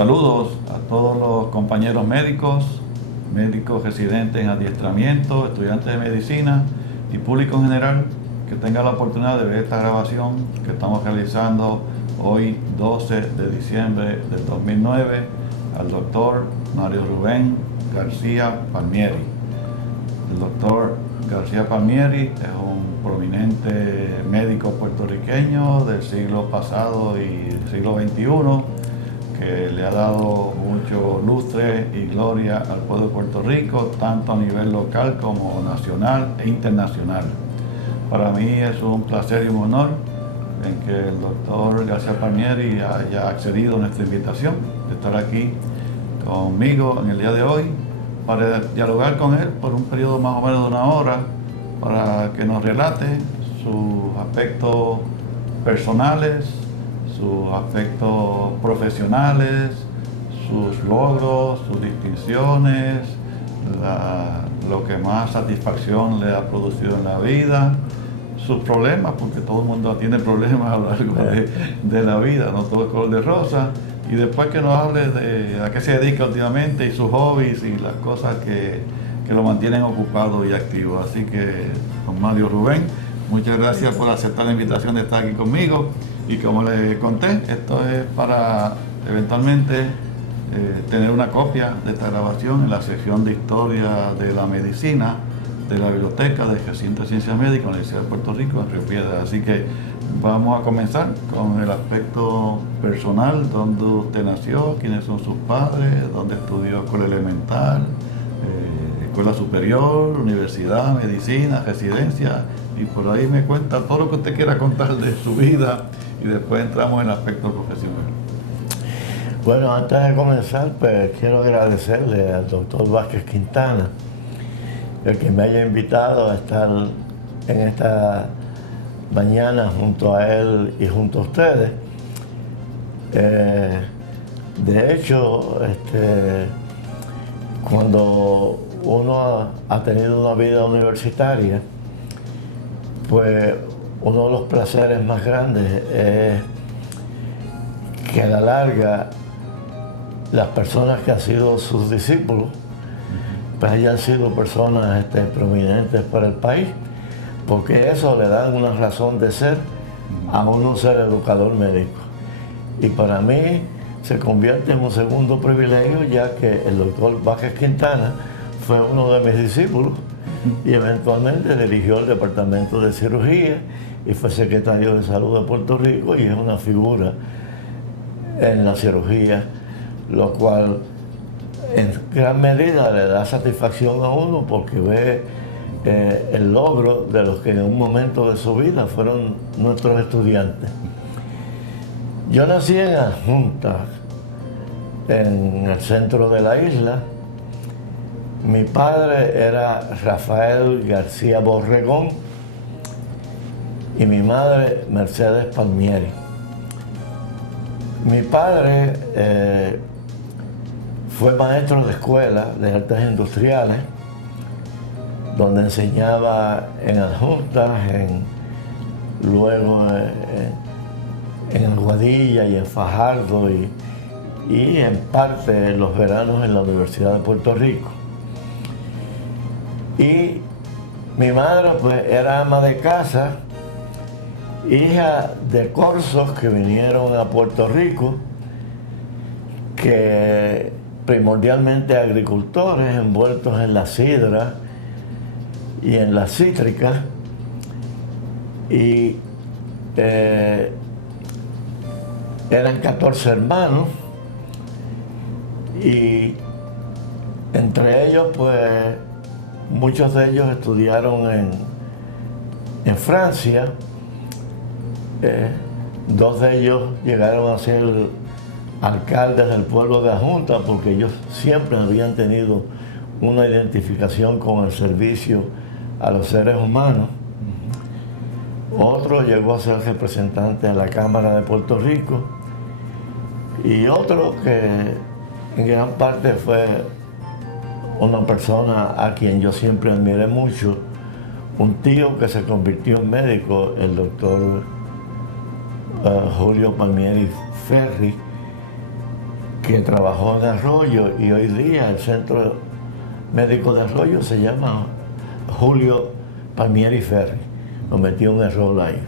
saludos a todos los compañeros médicos, médicos residentes en adiestramiento, estudiantes de medicina y público en general que tenga la oportunidad de ver esta grabación que estamos realizando hoy 12 de diciembre del 2009 al doctor Mario Rubén García Palmieri. El doctor García Palmieri es un prominente médico puertorriqueño del siglo pasado y del siglo XXI que le ha dado mucho lustre y gloria al pueblo de Puerto Rico, tanto a nivel local como nacional e internacional. Para mí es un placer y un honor en que el doctor García Palmieri haya accedido a nuestra invitación de estar aquí conmigo en el día de hoy para dialogar con él por un periodo más o menos de una hora para que nos relate sus aspectos personales, sus aspectos profesionales, sus logros, sus distinciones, lo que más satisfacción le ha producido en la vida, sus problemas, porque todo el mundo tiene problemas a lo largo de la vida, no todo es color de rosa, y después que nos hable de a qué se dedica últimamente y sus hobbies y las cosas que lo mantienen ocupado y activo. Así que, don Mario Rubén, muchas gracias por aceptar la invitación de estar aquí conmigo. Y como le conté, esto es para eventualmente tener una copia de esta grabación en la sección de Historia de la Medicina de la Biblioteca del Recinto de Ciencias Médicas de la Universidad de Puerto Rico en Río Piedras. Así que vamos a comenzar con el aspecto personal, dónde usted nació, quiénes son sus padres, dónde estudió escuela elemental, escuela superior, universidad, medicina, residencia, y por ahí me cuenta todo lo que usted quiera contar de su vida y después entramos en el aspecto profesional. Bueno, antes de comenzar, pues quiero agradecerle al doctor Vázquez Quintana el que me haya invitado a estar en esta mañana junto a él y junto a ustedes. De hecho, cuando uno ha tenido una vida universitaria, pues uno de los placeres más grandes es que a la larga las personas que han sido sus discípulos pues hayan sido personas prominentes para el país, porque eso le da una razón de ser a uno ser educador médico. Y para mí se convierte en un segundo privilegio, ya que el doctor Vázquez Quintana fue uno de mis discípulos y eventualmente dirigió el departamento de cirugía y fue secretario de salud de Puerto Rico y es una figura en la cirugía, lo cual en gran medida le da satisfacción a uno porque ve el logro de los que en un momento de su vida fueron nuestros estudiantes. Yo nací en Adjunta, en el centro de la isla. Mi padre era Rafael García Borregón y mi madre Mercedes Palmieri. Mi padre fue maestro de escuela de artes industriales, donde enseñaba en Adjunta, luego en Aguadilla y en Fajardo y en parte los veranos en la Universidad de Puerto Rico. Y mi madre pues era ama de casa, hija de corzos que vinieron a Puerto Rico, que primordialmente agricultores envueltos en la sidra y en la cítrica, y eran 14 hermanos, y entre ellos pues muchos de ellos estudiaron en Francia. Dos de ellos llegaron a ser alcaldes del pueblo de Adjunta porque ellos siempre habían tenido una identificación con el servicio a los seres humanos. Otro llegó a ser representante de la Cámara de Puerto Rico y otro que en gran parte fue una persona a quien yo siempre admiré mucho, un tío que se convirtió en médico, el doctor Julio Palmieri Ferri, que trabajó en Arroyo, y hoy día el Centro Médico de Arroyo se llama Julio Palmieri Ferri. Cometí un error ahí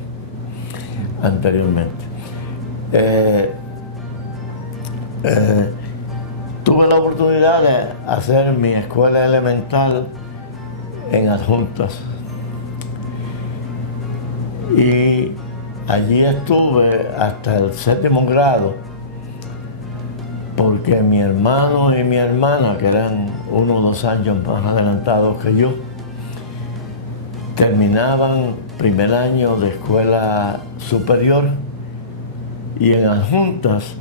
anteriormente. Tuve la oportunidad de hacer mi escuela elemental en Adjuntas, y allí estuve hasta el 7º grado, porque mi hermano y mi hermana, que eran 1 o 2 años más adelantados que yo, terminaban primer año de escuela superior, y en Adjuntas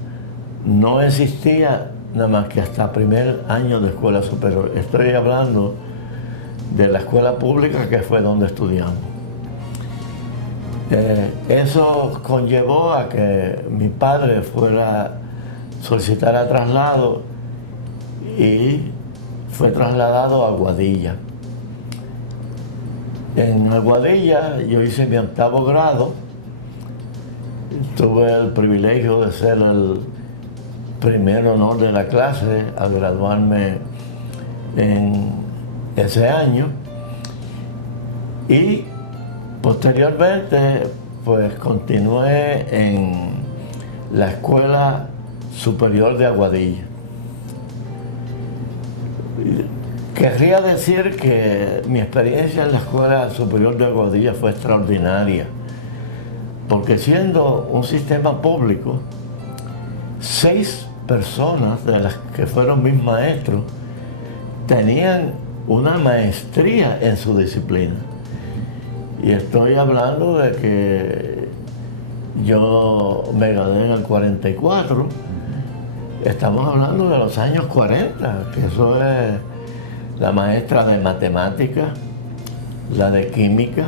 no existía nada más que hasta primer año de escuela superior. Estoy hablando de la escuela pública, que fue donde estudiamos. Eso conllevó a que mi padre fuera a solicitar a traslado, y fue trasladado a Aguadilla. En Aguadilla yo hice mi 8º grado. Tuve el privilegio de ser el primer honor de la clase al graduarme en ese año, y posteriormente pues continué en la Escuela Superior de Aguadilla. Querría decir que mi experiencia en la Escuela Superior de Aguadilla fue extraordinaria, porque siendo un sistema público, 6 personas de las que fueron mis maestros tenían una maestría en su disciplina. Y estoy hablando de que yo me gradué en el 44, estamos hablando de los años 40, que eso es la maestra de matemáticas, la de química,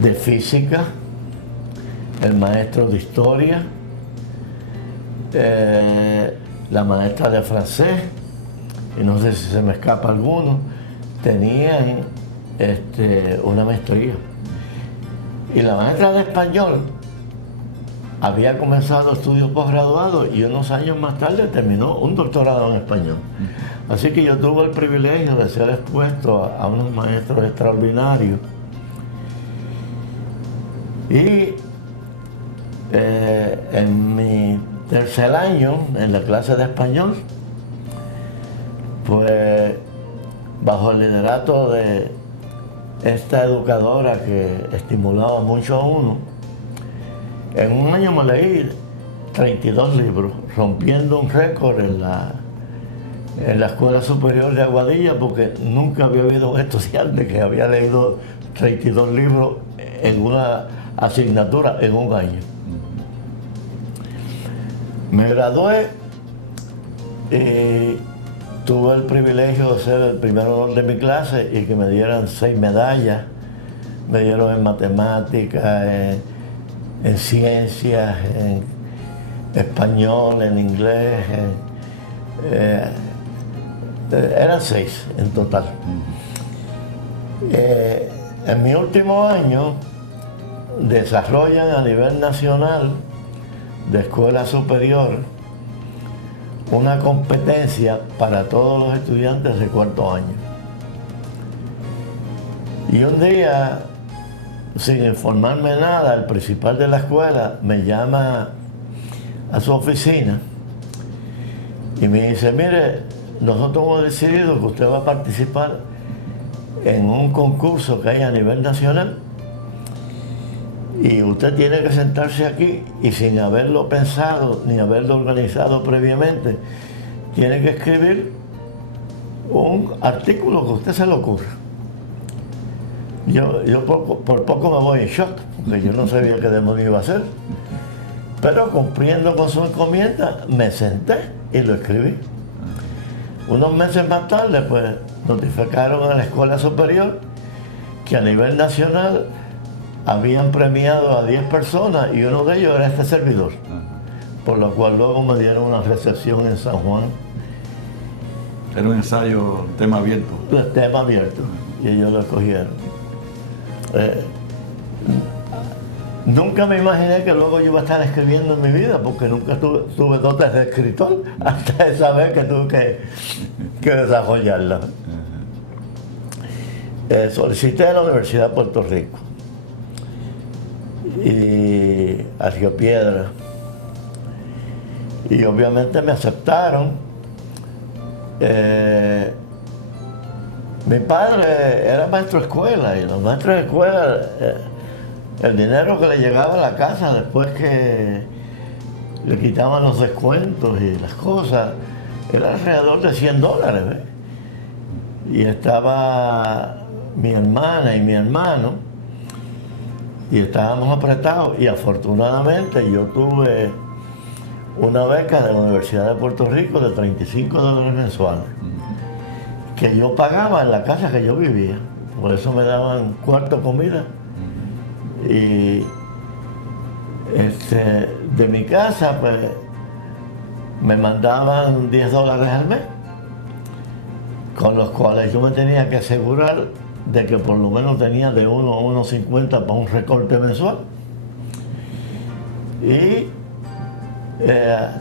de física, el maestro de historia, la maestra de francés, y no sé si se me escapa alguno, tenían una maestría. Y la maestra de español había comenzado estudios posgraduados, y unos años más tarde terminó un doctorado en español. Así que yo tuve el privilegio de ser expuesto a unos maestros extraordinarios. Y en mi tercer año, en la clase de español, pues bajo el liderato de esta educadora que estimulaba mucho a uno, en un año me leí 32 libros, rompiendo un récord en la Escuela Superior de Aguadilla, porque nunca había habido un estudiante que había leído 32 libros en una asignatura en un año. Me gradué y tuve el privilegio de ser el primer honor de mi clase, y que me dieran 6 medallas. Me dieron en matemáticas, en ciencias, en español, en inglés. Eran 6 en total. En mi último año desarrollan a nivel nacional de escuela superior una competencia para todos los estudiantes de 4º año. Y un día, sin informarme nada, el principal de la escuela me llama a su oficina y me dice: mire, nosotros hemos decidido que usted va a participar en un concurso que hay a nivel nacional, y usted tiene que sentarse aquí, y sin haberlo pensado ni haberlo organizado previamente, tiene que escribir un artículo que a usted se le ocurra. Yo por poco me voy en shock, porque yo no sabía qué demonios iba a hacer. Pero cumpliendo con su encomienda, me senté y lo escribí. Unos meses más tarde, pues, notificaron a la Escuela Superior que a nivel nacional habían premiado a 10 personas, y uno de ellos era este servidor. Por lo cual luego me dieron una recepción en San Juan. Era un ensayo, tema abierto. Tema abierto, y ellos lo escogieron. Nunca me imaginé que luego yo iba a estar escribiendo en mi vida, porque nunca tuve dotes de escritor, hasta esa vez que tuve que desarrollarla. Solicité a la Universidad de Puerto Rico y a Río Piedra, y obviamente me aceptaron. Mi padre era maestro de escuela, y los maestros de escuela, el dinero que le llegaba a la casa después que le quitaban los descuentos y las cosas, era alrededor de $100, ¿ves? Y estaba mi hermana y mi hermano, y estábamos apretados, y afortunadamente yo tuve una beca de la Universidad de Puerto Rico de $35 mensuales, que yo pagaba en la casa que yo vivía. Por eso me daban cuarto comida. Y de mi casa, pues, me mandaban $10 al mes, con los cuales yo me tenía que asegurar de que por lo menos tenía de 1 a 1.50 para un recorte mensual. Y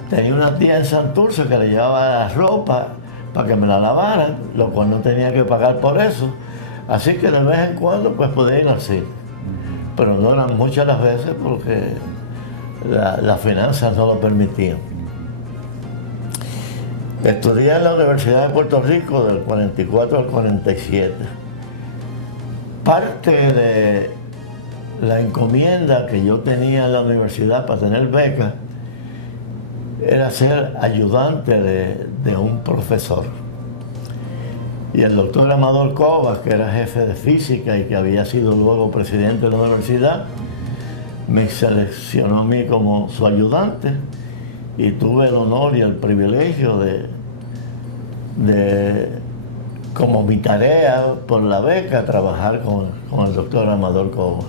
tenía una tía en Santurce que le llevaba la ropa para que me la lavaran, lo cual no tenía que pagar por eso. Así que de vez en cuando pues podía ir al cine. Pero no eran muchas las veces porque las finanzas no lo permitían. Estudié en la Universidad de Puerto Rico del 44 al 47. Parte de la encomienda que yo tenía en la universidad para tener becas era ser ayudante de un profesor. Y el doctor Amador Covas, que era jefe de física y que había sido luego presidente de la universidad, me seleccionó a mí como su ayudante, y tuve el honor y el privilegio de como mi tarea por la beca, trabajar con el doctor Amador Covas.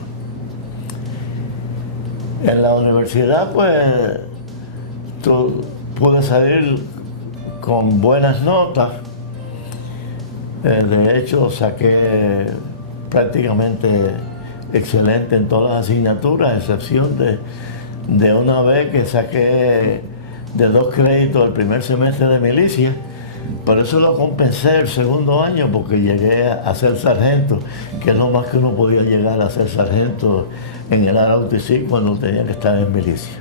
En la universidad, pues, pude salir con buenas notas. De hecho, saqué prácticamente excelente en todas las asignaturas, a excepción de una vez que saqué de 2 créditos el primer semestre de milicia. Por eso lo compensé el segundo año, porque llegué a ser sargento, que es lo más que uno podía llegar a ser sargento en el ROTC cuando tenía que estar en milicia.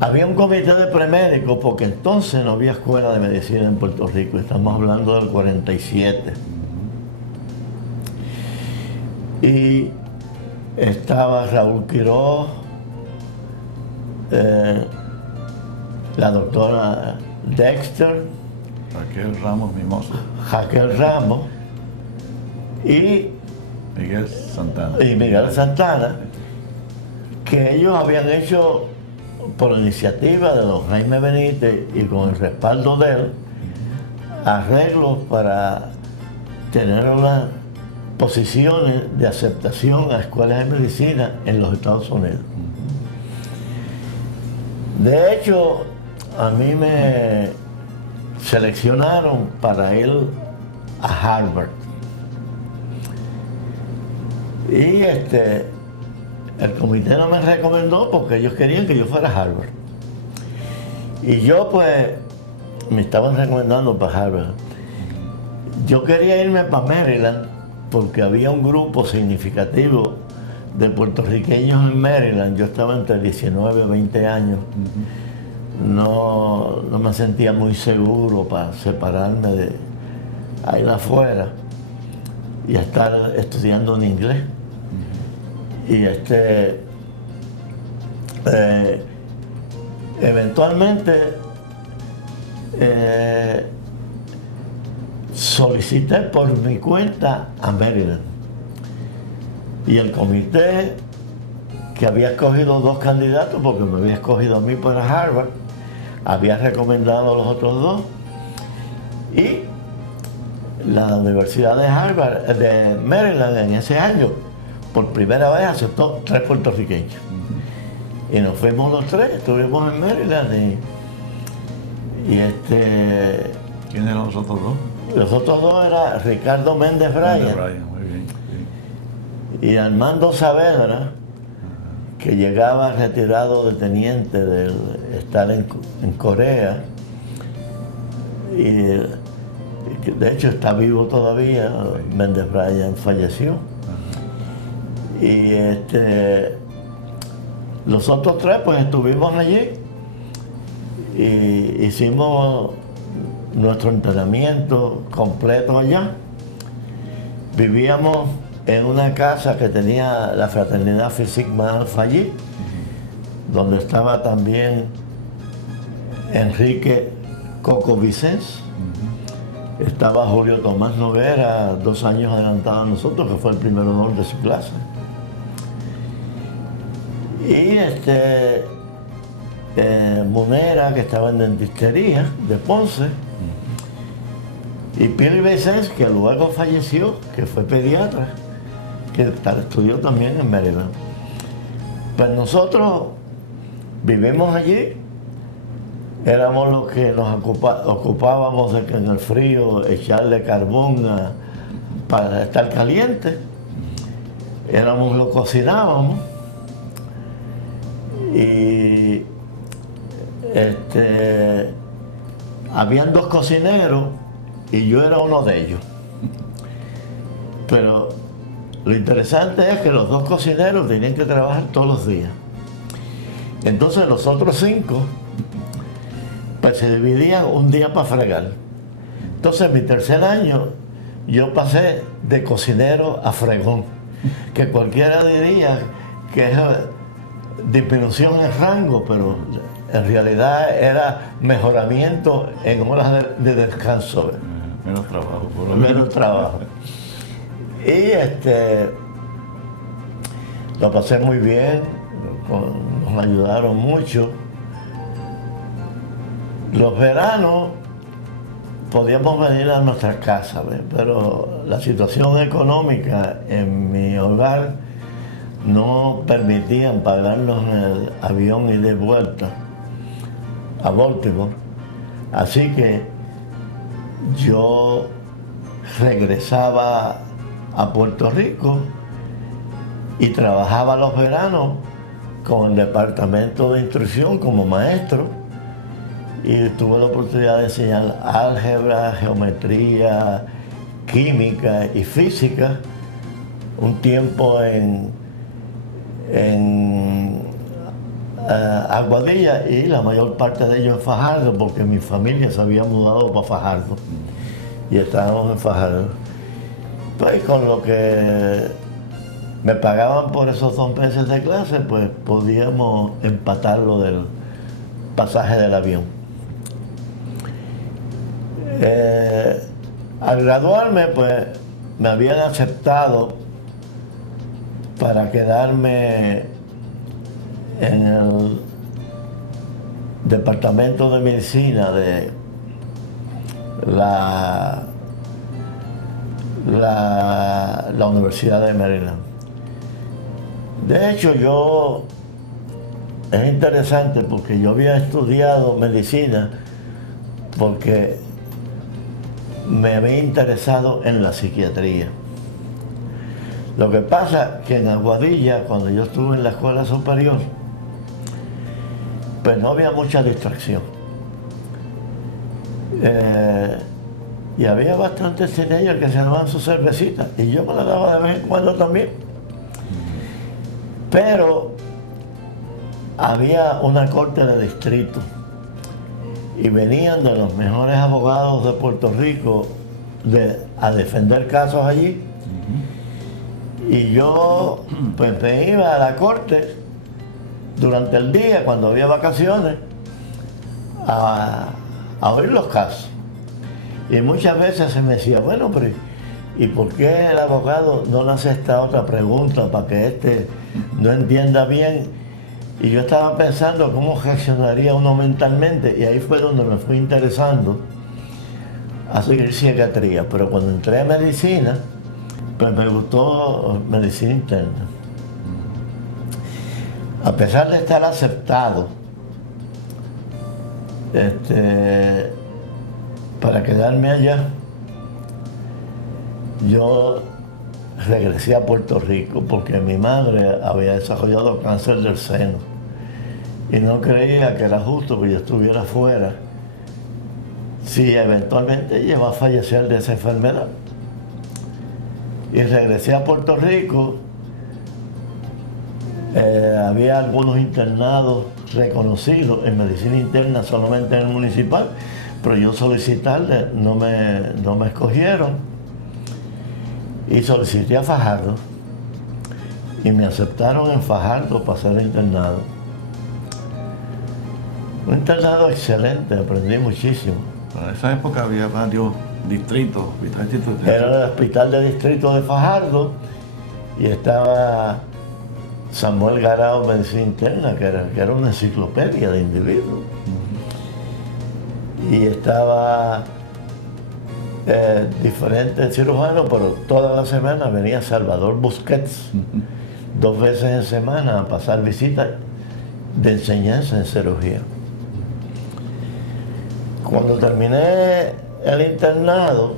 Había un comité de premédicos, porque entonces no había escuela de medicina en Puerto Rico, estamos hablando del 47. Y estaba Raúl Quiroz, la doctora Dexter, Raquel Ramos Mimoso, Raquel Ramos y Miguel Santana, que ellos habían hecho, por iniciativa de don Jaime Benítez y con el respaldo de él, arreglos para tener unas posiciones de aceptación a escuelas de medicina en los Estados Unidos. De hecho, a mí me seleccionaron para ir a Harvard. Y el comité no me recomendó porque ellos querían que yo fuera a Harvard. Y yo, pues, me estaban recomendando para Harvard. Yo quería irme para Maryland porque había un grupo significativo de puertorriqueños en Maryland. Yo estaba entre 19 y 20 años. No me sentía muy seguro para separarme de ahí afuera y estar estudiando en inglés. Y eventualmente solicité por mi cuenta a Maryland. Y el comité, que había escogido 2 candidatos, porque me había escogido a mí para Harvard, había recomendado a los otros 2. Y la Universidad de Harvard, de Maryland, en ese año, por primera vez aceptó 3 puertorriqueños. Y nos fuimos los 3, estuvimos en Maryland y ¿Quiénes eran los otros 2? Los otros 2 eran Ricardo Méndez Bryan Muy bien. Y Armando Saavedra, que llegaba retirado de teniente de estar en Corea, y de hecho está vivo todavía, Méndez Bryan falleció. Y los otros tres pues estuvimos allí y hicimos nuestro entrenamiento completo allá. Vivíamos en una casa que tenía la fraternidad Phi Sigma Alpha allí, donde estaba también Enrique Coco Vicens, estaba Julio Tomás Noguera, 2 años adelantado a nosotros, que fue el primer honor de su clase. Y Munera, que estaba en dentistería de Ponce, y Pili Vicens, que luego falleció, que fue pediatra, que estudió también en Maryland. Pues nosotros vivimos allí, éramos los que nos ocupábamos de que en el frío echarle carbón para estar caliente, éramos los que cocinábamos, y habían 2 cocineros y yo era uno de ellos. Pero lo interesante es que los 2 cocineros tenían que trabajar todos los días. Entonces los otros 5 pues se dividían un día para fregar. Entonces mi tercer año yo pasé de cocinero a fregón, que cualquiera diría que es disminución en rango, pero en realidad era mejoramiento en horas de descanso. Menos trabajo, por lo menos. Menos trabajo. Y lo pasé muy bien, nos ayudaron mucho. Los veranos podíamos venir a nuestra casa, ¿ves? Pero la situación económica en mi hogar no permitían pagarnos el avión y de vuelta a Baltimore. Así que yo regresaba a Puerto Rico y trabajaba los veranos con el departamento de instrucción como maestro, y tuve la oportunidad de enseñar álgebra, geometría, química y física, un tiempo en Aguadilla y la mayor parte de ellos en Fajardo, porque mi familia se había mudado para Fajardo y estábamos en Fajardo. Pues con lo que me pagaban por esos 2 meses de clase, pues podíamos empatar lo del pasaje del avión. Al graduarme, pues me habían aceptado para quedarme en el departamento de medicina de la Universidad de Maryland. De hecho, es interesante porque yo había estudiado medicina porque me había interesado en la psiquiatría. Lo que pasa que en Aguadilla, cuando yo estuve en la escuela superior, pues no había mucha distracción. Y había bastantes teenagers que se daban sus cervecitas, y yo me las daba de vez en cuando también. Pero había una corte de distrito y venían de los mejores abogados de Puerto Rico a defender casos allí. Y yo pues me iba a la corte durante el día, cuando había vacaciones, a oír los casos. Y muchas veces se me decía, bueno, pero ¿y por qué el abogado no le hace esta otra pregunta para que no entienda bien? Y yo estaba pensando cómo reaccionaría uno mentalmente, y ahí fue donde me fui interesando a seguir psiquiatría. Pero cuando entré a medicina, pues me gustó medicina interna. A pesar de estar aceptado para quedarme allá, yo regresé a Puerto Rico porque mi madre había desarrollado cáncer del seno y no creía que era justo que yo estuviera fuera si eventualmente ella iba a fallecer de esa enfermedad. Y regresé a Puerto Rico. Había algunos internados reconocidos en medicina interna solamente en el municipal, pero yo solicitarle, no me escogieron. Y solicité a Fajardo y me aceptaron en Fajardo para ser internado. Un internado excelente, aprendí muchísimo. Para esa época había varios distritos, Era el hospital de distrito de Fajardo y estaba Samuel Garao, medicina interna, que era una enciclopedia de individuos. Y estaba diferentes cirujanos, pero toda la semana venía Salvador Busquets, 2 veces en semana a pasar visitas de enseñanza en cirugía. Cuando terminé el internado,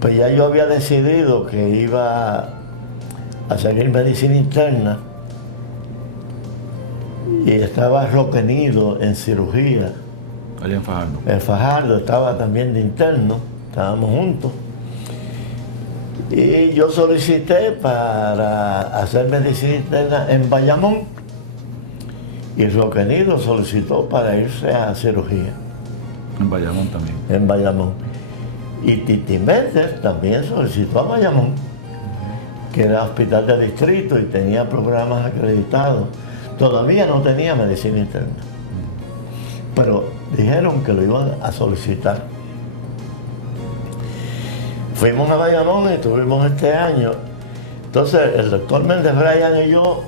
pues ya yo había decidido que iba a seguir medicina interna y estaba requerido en cirugía. Allá en Fajardo. En Fajardo estaba también de interno, estábamos juntos. Y yo solicité para hacer medicina interna en Bayamón y Roquenido solicitó para irse a cirugía. En Bayamón también. En Bayamón. Y Titi Méndez también solicitó a Bayamón, que era hospital de distrito y tenía programas acreditados. Todavía no tenía medicina interna, pero dijeron que lo iban a solicitar. Fuimos a Bayamón y tuvimos este año. Entonces el doctor Méndez Bryan y yo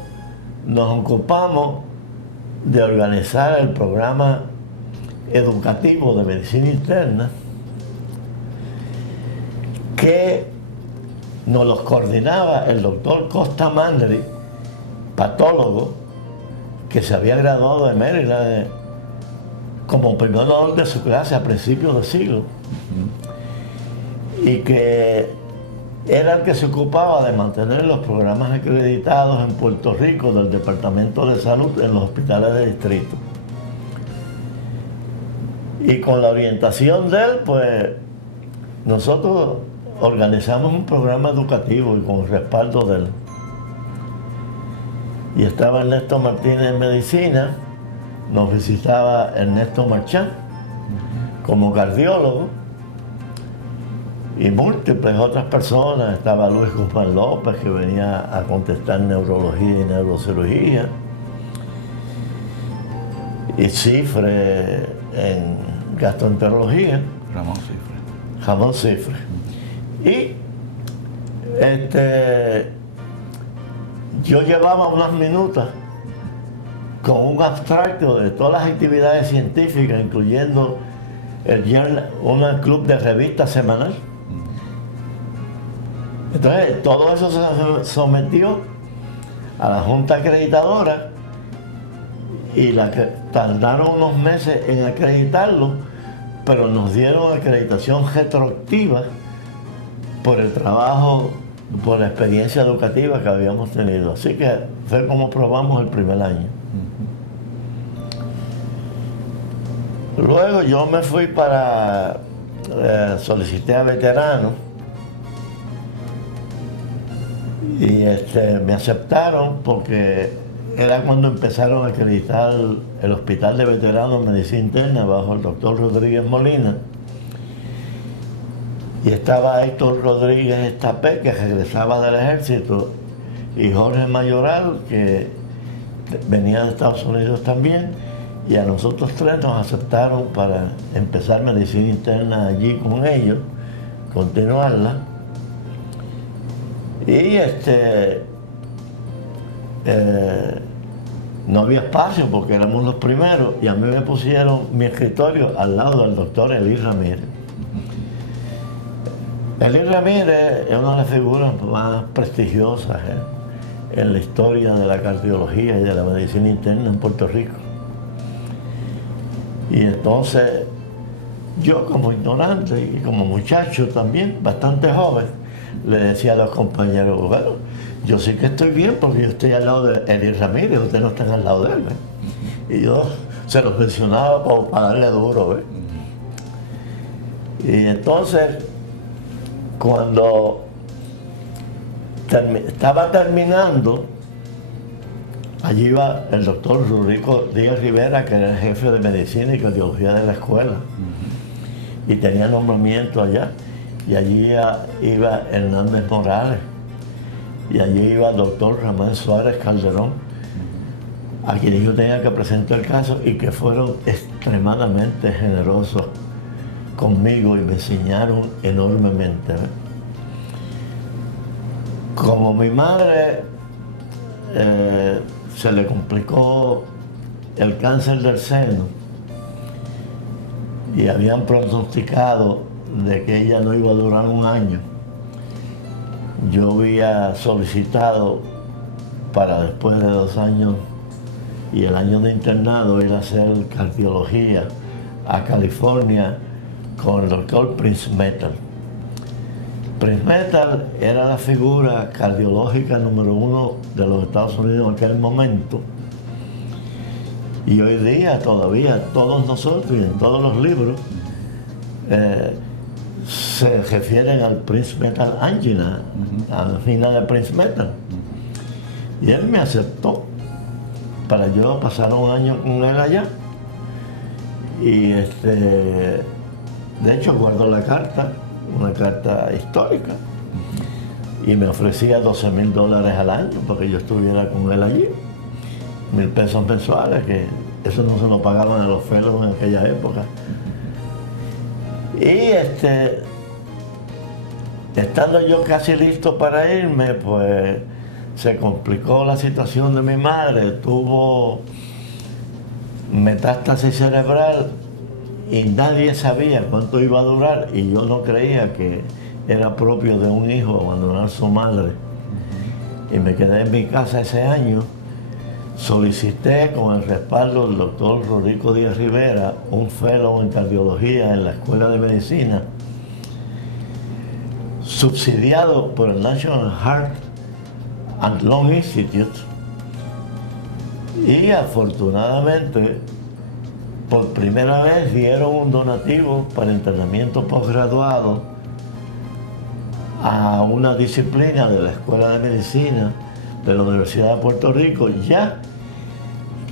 nos ocupamos de organizar el programa educativo de medicina interna que nos los coordinaba el doctor Costa Mandri, patólogo, que se había graduado de Maryland como primer honor de su clase a principios del siglo, y que era el que se ocupaba de mantener los programas acreditados en Puerto Rico del Departamento de Salud en los hospitales de distrito. Y con la orientación de él, pues nosotros organizamos un programa educativo y con el respaldo de él. Y estaba Ernesto Martínez en medicina, nos visitaba Ernesto Marchán como cardiólogo y múltiples otras personas. Estaba Luis Guzmán López, que venía a contestar neurología y neurocirugía, y Cifre en gastroenterología. Ramón Cifre. Y yo llevaba unas minutas con un abstracto de todas las actividades científicas, incluyendo un club de revistas semanal. Entonces, todo eso se sometió a la Junta Acreditadora y tardaron unos meses en acreditarlo, pero nos dieron acreditación retroactiva por el trabajo, por la experiencia educativa que habíamos tenido. Así que fue como probamos el primer año. Luego yo me fui para, solicité a veteranos y me aceptaron porque era cuando empezaron a acreditar el Hospital de Veteranos de Medicina Interna bajo el doctor Rodríguez Molina. Y estaba Héctor Rodríguez Estapé, que regresaba del ejército, y Jorge Mayoral, que venía de Estados Unidos también, y a nosotros 3 nos aceptaron para empezar medicina interna allí con ellos, continuarla. Y no había espacio porque éramos los primeros, y a mí me pusieron mi escritorio al lado del doctor Elí Ramírez. Elí Ramírez es una de las figuras más prestigiosas en la historia de la cardiología y de la medicina interna en Puerto Rico. Y entonces yo, como ignorante y como muchacho también, bastante joven, le decía a los compañeros, bueno, yo sí que estoy bien porque yo estoy al lado de Eli Ramírez, ustedes no están al lado de él, ¿ves? Y yo se los mencionaba como para darle duro, ¿ves? Y entonces, cuando estaba terminando, allí iba el doctor Rurico Díaz Rivera, que era el jefe de medicina y cardiología de la escuela, y tenía nombramiento allá. Y allí iba Hernández Morales, y allí iba el doctor Ramón Suárez Calderón, a quienes yo tenía que presentar el caso y que fueron extremadamente generosos conmigo y me enseñaron enormemente, ¿ves? Como mi madre se le complicó el cáncer del seno y habían pronosticado de que ella no iba a durar un año, yo había solicitado para después de 2 años y el año de internado ir a hacer cardiología a California con el doctor Prince Metal. Prince Metal era la figura cardiológica número 1 de los Estados Unidos en aquel momento. Y hoy día todavía todos nosotros y en todos los libros se refieren al Prince Metal Angina, a la angina de Prince Metal. Y él me aceptó para yo pasar un año con él allá. Y de hecho guardo la carta, una carta histórica, y me ofrecía $12,000 al año porque yo estuviera con él allí. 1,000 pesos mensuales, que eso no se lo pagaban a los fellows en aquella época. Y estando yo casi listo para irme, pues se complicó la situación de mi madre, tuvo metástasis cerebral y nadie sabía cuánto iba a durar y yo no creía que era propio de un hijo abandonar a su madre. Y me quedé en mi casa ese año, solicité con el respaldo del doctor Rurico Díaz Rivera, un fellow en cardiología en la Escuela de Medicina, subsidiado por el National Heart and Lung Institute, y afortunadamente por primera vez dieron un donativo para entrenamiento posgraduado a una disciplina de la Escuela de Medicina de la Universidad de Puerto Rico, ya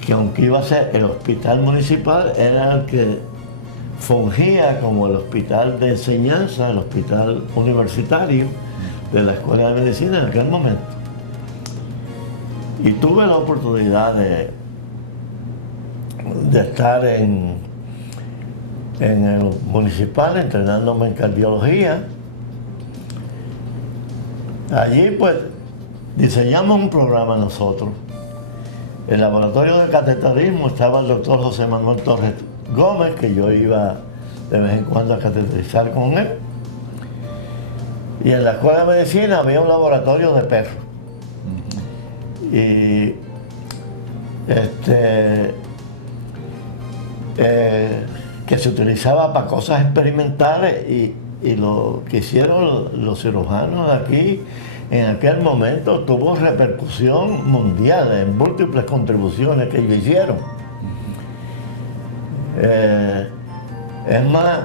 que aunque iba a ser el hospital municipal, era el que fungía como el hospital de enseñanza, el hospital universitario de la Escuela de Medicina en aquel momento. Y tuve la oportunidad de estar en el municipal entrenándome en cardiología. Allí pues diseñamos un programa nosotros. En el laboratorio de cateterismo estaba el doctor José Manuel Torres Gómez, que yo iba de vez en cuando a cateterizar con él. Y en la Escuela de Medicina había un laboratorio de perros. Y que se utilizaba para cosas experimentales y lo que hicieron los cirujanos de aquí en aquel momento tuvo repercusión mundial en múltiples contribuciones que ellos hicieron. Es más,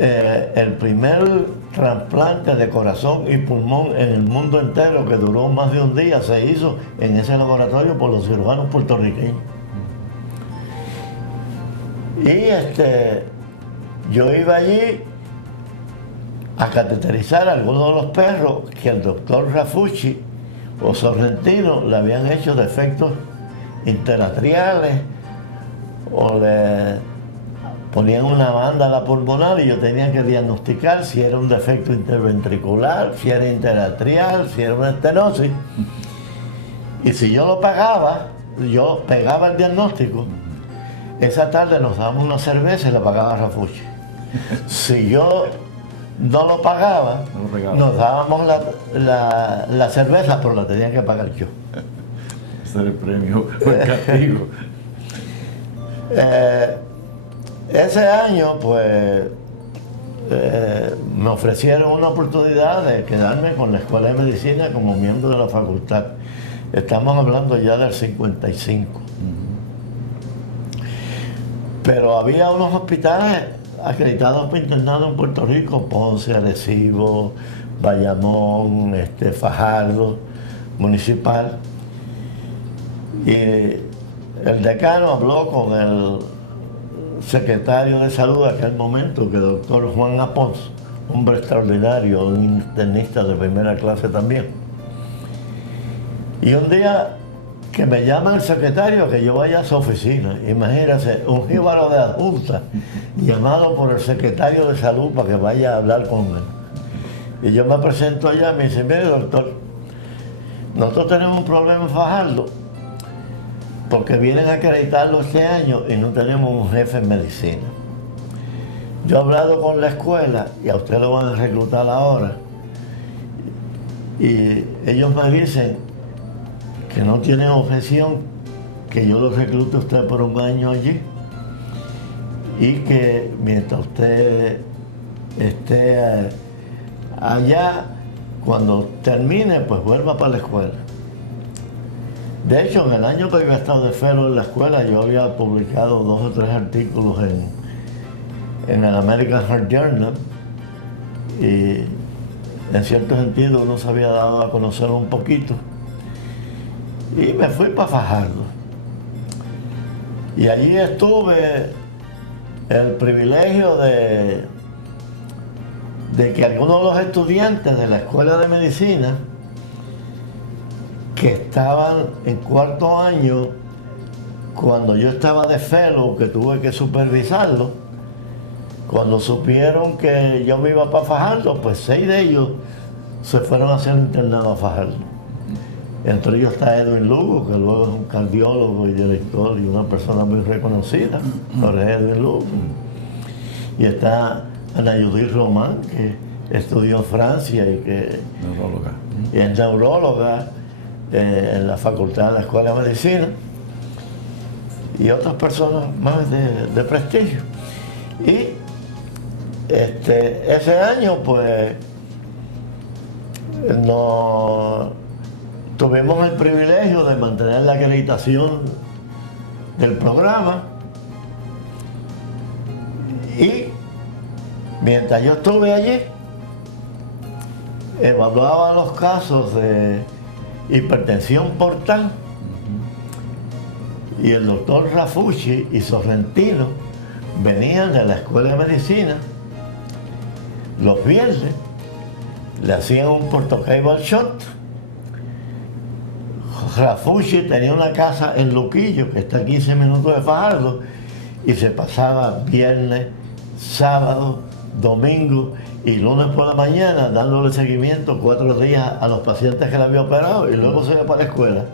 el primer trasplante de corazón y pulmón en el mundo entero, que duró más de un día, se hizo en ese laboratorio por los cirujanos puertorriqueños. Y yo iba allí a cateterizar a algunos de los perros que el doctor Rafucci o Sorrentino le habían hecho defectos interatriales o le ponían una banda a la pulmonar y yo tenía que diagnosticar si era un defecto interventricular, si era interatrial, si era una estenosis. Y si yo lo pagaba, yo pegaba el diagnóstico. Esa tarde nos dábamos una cerveza y la pagaba Rafucci. Si yo no lo pagaba, nos dábamos la cerveza, pero la tenía que pagar yo. Ese era el premio, el castigo. Ese año, pues, me ofrecieron una oportunidad de quedarme con la Escuela de Medicina como miembro de la facultad. Estamos hablando ya del 55. Pero había unos hospitales acreditados para internados en Puerto Rico: Ponce, Arecibo, Bayamón, Fajardo, Municipal. Y el decano habló con el secretario de Salud de aquel momento, que el doctor Juan Após, hombre extraordinario, un internista de primera clase también. Y un día que me llama el secretario que yo vaya a su oficina, imagínate, un jíbaro de adjunta llamado por el secretario de Salud para que vaya a hablar con él. Y yo me presento allá y me dice: mire, doctor, nosotros tenemos un problema en Fajardo porque vienen a acreditarlo este año y no tenemos un jefe en medicina. Yo he hablado con la escuela y a usted lo van a reclutar ahora. Y ellos me dicen que no tienen objeción que yo lo reclute a usted por un año allí, y que mientras usted esté allá, cuando termine, pues vuelva para la escuela. De hecho, en el año que yo he estado de fellow en la escuela, yo había publicado 2 o 3 artículos en el American Heart Journal, y en cierto sentido uno se había dado a conocer un poquito. Y me fui para Fajardo. Y allí estuve el privilegio de que algunos de los estudiantes de la Escuela de Medicina, que estaban en 4º año, cuando yo estaba de fellow, que tuve que supervisarlo, cuando supieron que yo me iba para Fajardo, pues 6 de ellos se fueron a hacer internados a Fajardo. Entre ellos está Edwin Lugo, que luego es un cardiólogo y director y una persona muy reconocida, Jorge Edwin Lugo. Y está Ana Judith Román, que estudió en Francia y que es neuróloga en la facultad de la Escuela de Medicina, y otras personas más de prestigio. Y ese año, pues, tuvimos el privilegio de mantener la acreditación del programa, y mientras yo estuve allí, evaluaba los casos de hipertensión portal, y el doctor Rafucci y Sorrentino venían de la Escuela de Medicina los viernes, le hacían un portocable shot. Rafucci tenía una casa en Luquillo, que está a 15 minutos de Fajardo, y se pasaba viernes, sábado, domingo y lunes por la mañana dándole seguimiento 4 días a los pacientes que le había operado, y luego se iba para la escuela.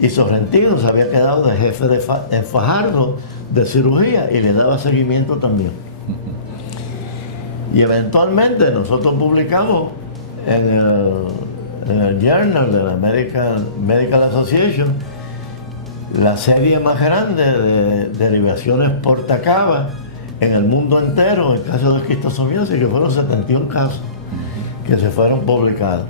Y Sorrentino se había quedado de jefe en Fajardo de cirugía y le daba seguimiento también. Y eventualmente nosotros publicamos en el Journal de la American Medical Association la serie más grande de derivaciones por Tacaba en el mundo entero en casos de esquistosomiasis, que fueron 71 casos que se fueron publicados.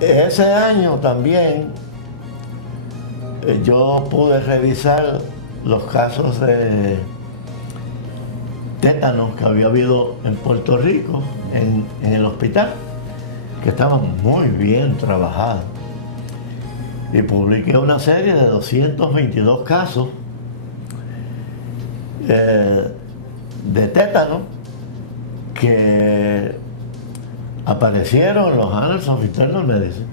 Ese año también yo pude revisar los casos de tétanos que había habido en Puerto Rico, en el hospital, que estaban muy bien trabajados. Y publiqué una serie de 222 casos de tétano que aparecieron en los Annals of Internal Medicine.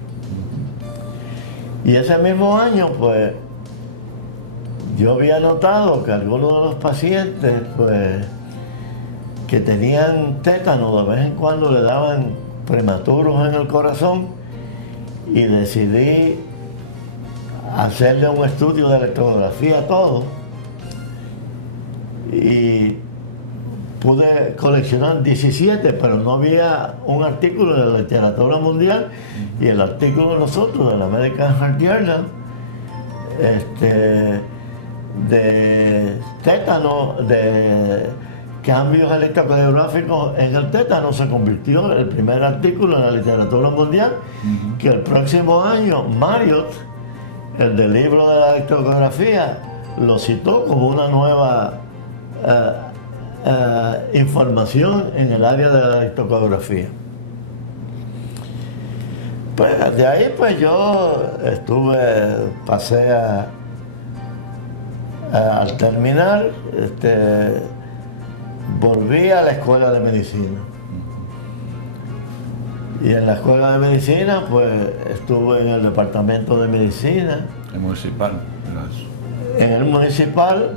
Y ese mismo año, pues, yo había notado que algunos de los pacientes, pues, que tenían tétano, de vez en cuando le daban prematuros en el corazón, y decidí hacerle un estudio de electrografía a todo, y pude coleccionar 17, pero no había un artículo de la literatura mundial, y el artículo de nosotros, de la American Heart Journal, de tétano, cambios electrocardiográficos en el tétano se convirtió en el primer artículo en la literatura mundial, que el próximo año Marriott, el del libro de la electrocardiografía, lo citó como una nueva información en el área de la electrocardiografía. Pues de ahí pues yo pasé al terminar, volví a la escuela de medicina. Y en la escuela de medicina pues estuve en el departamento de medicina. El municipal, ¿verdad? En el municipal,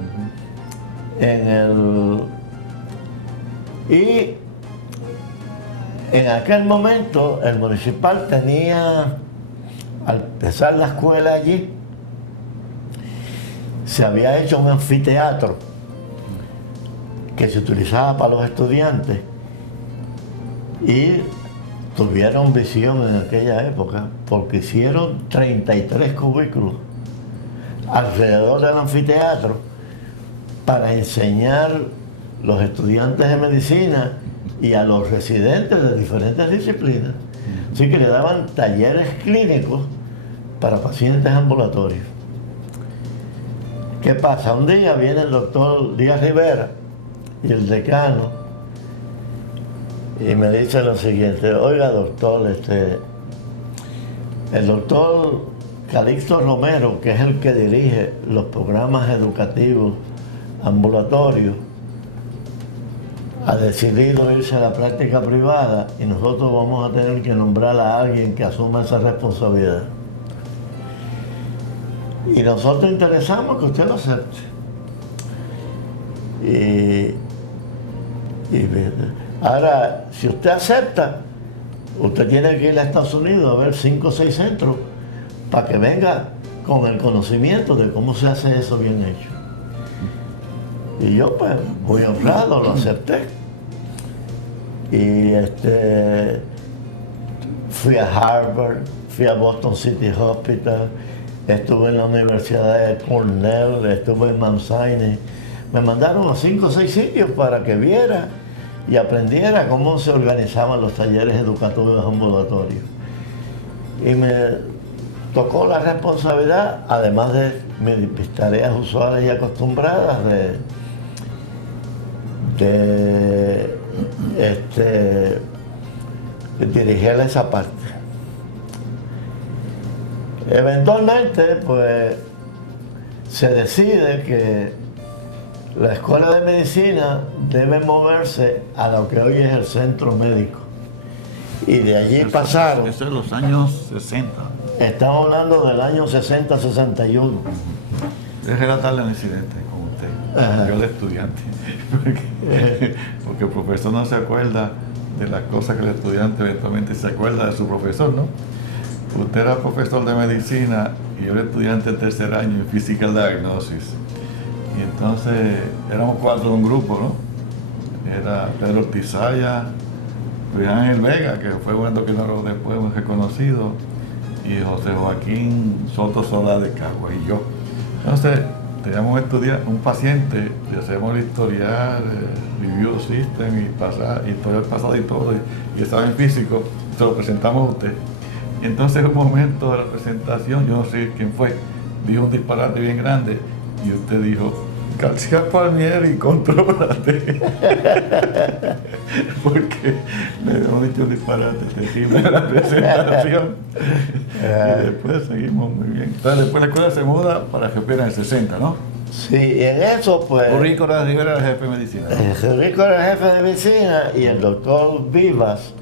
y en aquel momento el municipal tenía, al empezar la escuela allí, se había hecho un anfiteatro que se utilizaba para los estudiantes y tuvieron visión en aquella época porque hicieron 33 cubículos alrededor del anfiteatro para enseñar los estudiantes de medicina y a los residentes de diferentes disciplinas. Así que le daban talleres clínicos para pacientes ambulatorios. ¿Qué pasa? Un día viene el doctor Díaz Rivera y el decano y me dice lo siguiente: oiga doctor, el doctor Calixto Romero, que es el que dirige los programas educativos ambulatorios, ha decidido irse a la práctica privada y nosotros vamos a tener que nombrar a alguien que asuma esa responsabilidad. Y nosotros interesamos que usted lo acepte. Ahora, si usted acepta, usted tiene que ir a Estados Unidos a ver 5 o 6 centros para que venga con el conocimiento de cómo se hace eso bien hecho. Y yo, pues, muy honrado, lo acepté. Y fui a Harvard, fui a Boston City Hospital, estuve en la Universidad de Cornell, estuve en Mount Sinai. Me mandaron a 5 o 6 sitios para que viera y aprendiera cómo se organizaban los talleres educativos ambulatorios. Y me tocó la responsabilidad, además de mis tareas usuales y acostumbradas, de dirigir esa parte. Eventualmente, pues, se decide que la escuela de medicina debe moverse a lo que hoy es el centro médico. Y de allí pasaron... Eso es los años 60. Estamos hablando del año 60-61. Es relatarle el incidente con usted. Ajá. Yo de estudiante. Porque el profesor no se acuerda de las cosas que el estudiante eventualmente se acuerda de su profesor, ¿no? Usted era profesor de medicina y yo era estudiante de tercer año en Physical Diagnosis. Y entonces éramos 4 de un grupo, ¿no? Era Pedro Ortizaya, Luis Ángel Vega, que fue un endocrinólogo después muy reconocido, y José Joaquín Soto Solá de Cagua y yo. Entonces teníamos un paciente, le hacemos el historial, review system y historial pasado y todo, y estaba en físico, se lo presentamos a usted. Entonces en un momento de la presentación, yo no sé quién fue, dijo un disparate bien grande y usted dijo: García Palmieri, contrólate. Porque le hemos dicho un disparate terrible en la presentación. Y después seguimos muy bien. Entonces después la escuela se muda para que en el 60, ¿no? Sí, y en eso pues... Rico Rivera era el jefe de medicina, ¿no? Rico era el jefe de medicina y el doctor Vivas...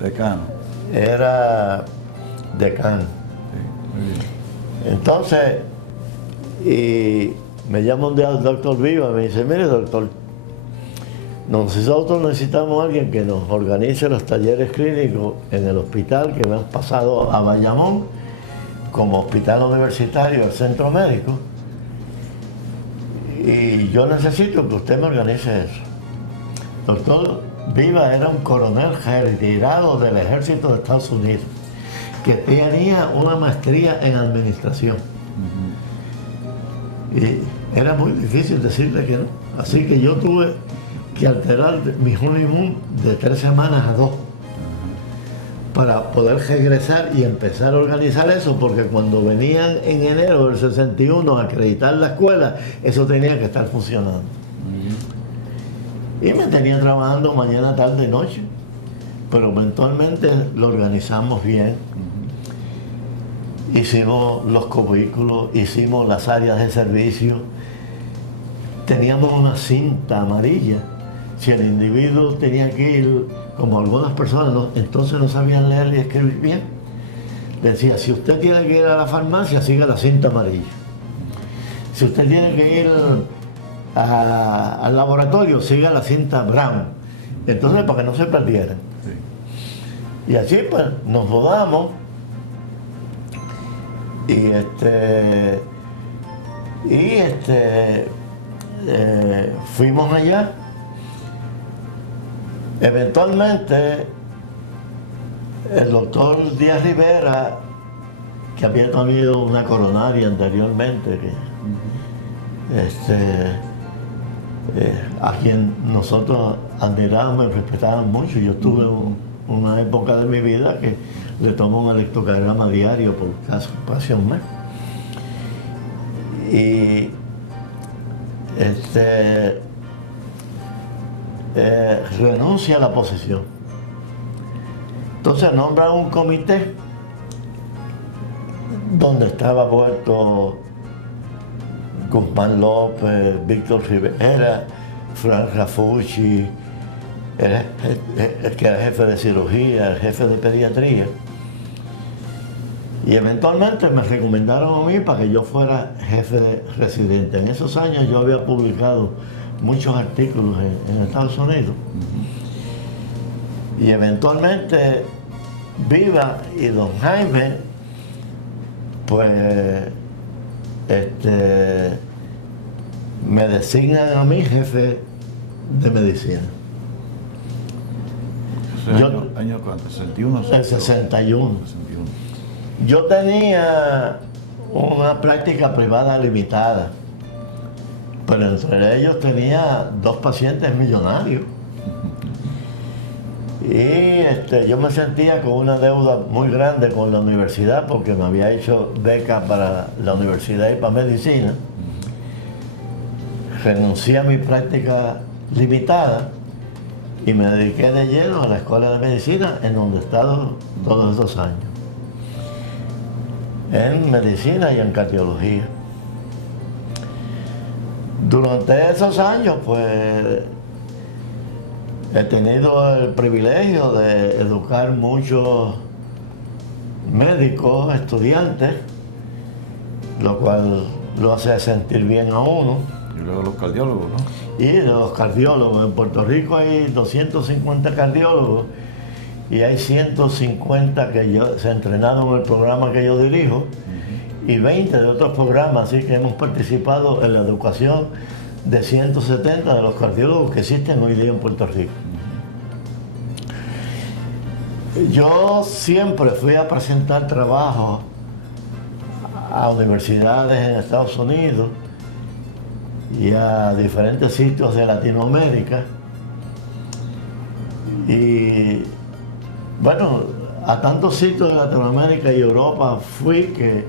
Decano. Era decano. Sí, muy bien. Entonces, y me llama un día el doctor Vivas y me dice: mire doctor, nosotros necesitamos a alguien que nos organice los talleres clínicos en el hospital que hemos pasado a Bayamón como hospital universitario, el centro médico, y yo necesito que usted me organice eso. Doctor Vivas era un coronel retirado del ejército de Estados Unidos que tenía una maestría en administración. Y era muy difícil decirle que no. Así que yo tuve que alterar mi honeymoon de 3 semanas a 2 para poder regresar y empezar a organizar eso, porque cuando venían en enero del 61 a acreditar la escuela, eso tenía que estar funcionando. Y me tenía trabajando mañana, tarde y noche, pero eventualmente lo organizamos bien. Hicimos los cubículos, hicimos las áreas de servicio, teníamos una cinta amarilla. Si el individuo tenía que ir, como algunas personas entonces no sabían leer y escribir bien, decía, si usted tiene que ir a la farmacia, siga la cinta amarilla. Si usted tiene que ir al laboratorio, siga la cinta brown. Entonces, para que no se perdieran. Sí. Y así pues nos rodamos y fuimos allá. Eventualmente el doctor Díaz Rivera, que había tenido una coronaria anteriormente, a quien nosotros admirábamos y respetábamos mucho. Yo tuve una época de mi vida que le tomó un electrocardiograma diario por casi un mes. Y renuncia a la posición. Entonces nombra un comité donde estaba puesto Guzmán López, Víctor Rivera, Frank Rafucci, el que era jefe de cirugía, el jefe de pediatría. Y eventualmente me recomendaron a mí para que yo fuera jefe residente. En esos años yo había publicado muchos artículos en Estados Unidos. Y eventualmente Viva y don Jaime, pues, me designan a mí jefe de medicina. ¿Año cuánto? ¿61? El 61. Yo tenía una práctica privada limitada, pero entre ellos tenía 2 pacientes millonarios. Y yo me sentía con una deuda muy grande con la universidad porque me había hecho beca para la universidad y para medicina. Renuncié a mi práctica limitada y me dediqué de lleno a la escuela de medicina, en donde he estado todos estos años, en medicina y en cardiología. Durante esos años, pues, he tenido el privilegio de educar muchos médicos, estudiantes, lo cual lo hace sentir bien a uno. Y luego los cardiólogos, ¿no? Y los cardiólogos. En Puerto Rico hay 250 cardiólogos y hay 150 que se entrenaron en el programa que yo dirijo y 20 de otros programas, así que hemos participado en la educación de 170 de los cardiólogos que existen hoy día en Puerto Rico. Yo siempre fui a presentar trabajo a universidades en Estados Unidos y a diferentes sitios de Latinoamérica. Y bueno, a tantos sitios de Latinoamérica y Europa fui que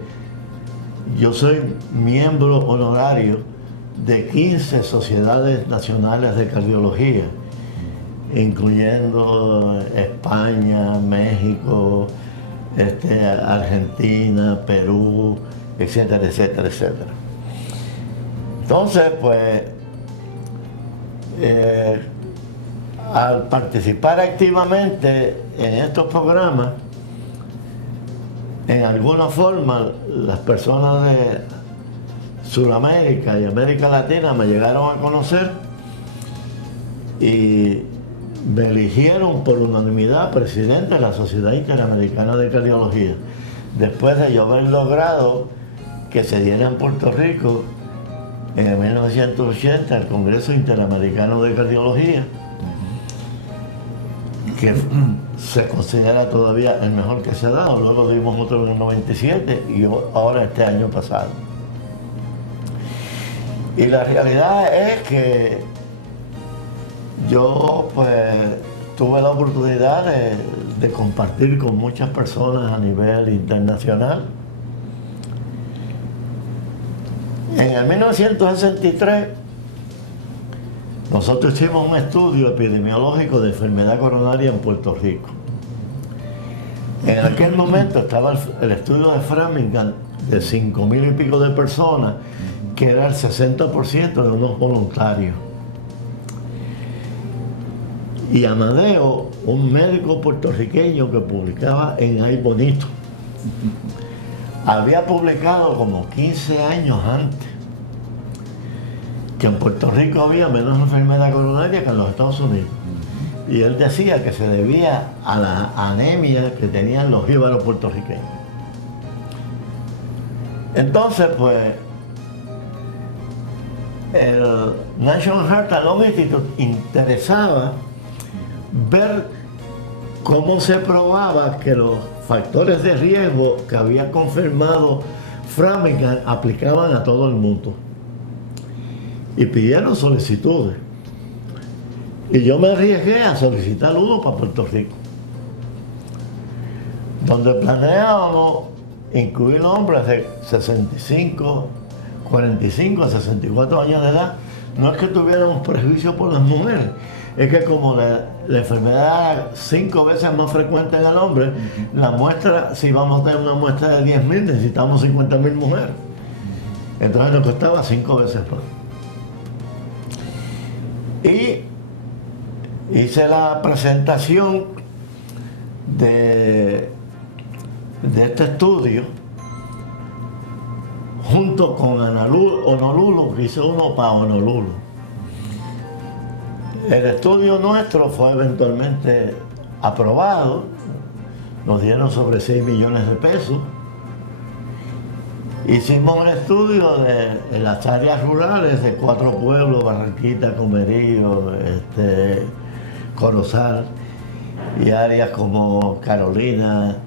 yo soy miembro honorario de 15 sociedades nacionales de cardiología, incluyendo España, México, Argentina, Perú, etcétera, etcétera, etcétera. Entonces, pues, al participar activamente en estos programas, en alguna forma las personas de Sudamérica y América Latina me llegaron a conocer y me eligieron por unanimidad presidente de la Sociedad Interamericana de Cardiología, después de yo haber logrado que se diera en Puerto Rico en el 1980 el Congreso Interamericano de Cardiología, que se considera todavía el mejor que se ha dado. Luego dimos otro en el 97 y ahora este año pasado. Y la realidad es que Yo pues tuve la oportunidad de compartir con muchas personas a nivel internacional. En el 1963 nosotros hicimos un estudio epidemiológico de enfermedad coronaria en Puerto Rico. En aquel momento estaba el estudio de Framingham de 5,000 y pico de personas, que era el 60% de unos voluntarios. Y Amadeo, un médico puertorriqueño que publicaba en Ay Bonito, había publicado como 15 años antes que en Puerto Rico había menos enfermedad coronaria que en los Estados Unidos. Y él decía que se debía a la anemia que tenían los jíbaros puertorriqueños. Entonces, pues, el National Heart and Lung Institute interesaba ver cómo se probaba que los factores de riesgo que había confirmado Framingham aplicaban a todo el mundo. Y pidieron solicitudes. Y yo me arriesgué a solicitar uno para Puerto Rico, donde planeábamos incluir hombres de 45 a 64 años de edad. No es que tuviéramos prejuicio por las mujeres, es que como la enfermedad era 5 veces más frecuente en el hombre, la muestra, si vamos a tener una muestra de 10,000, necesitamos 50,000 mujeres. Entonces nos costaba 5 veces más. Y hice la presentación de este estudio junto con Honolulu, que hice uno para Honolulu. El estudio nuestro fue eventualmente aprobado, nos dieron sobre 6 millones de pesos. Hicimos un estudio en las áreas rurales de 4 pueblos, Barranquita, Comerío, Corozal, y áreas como Carolina,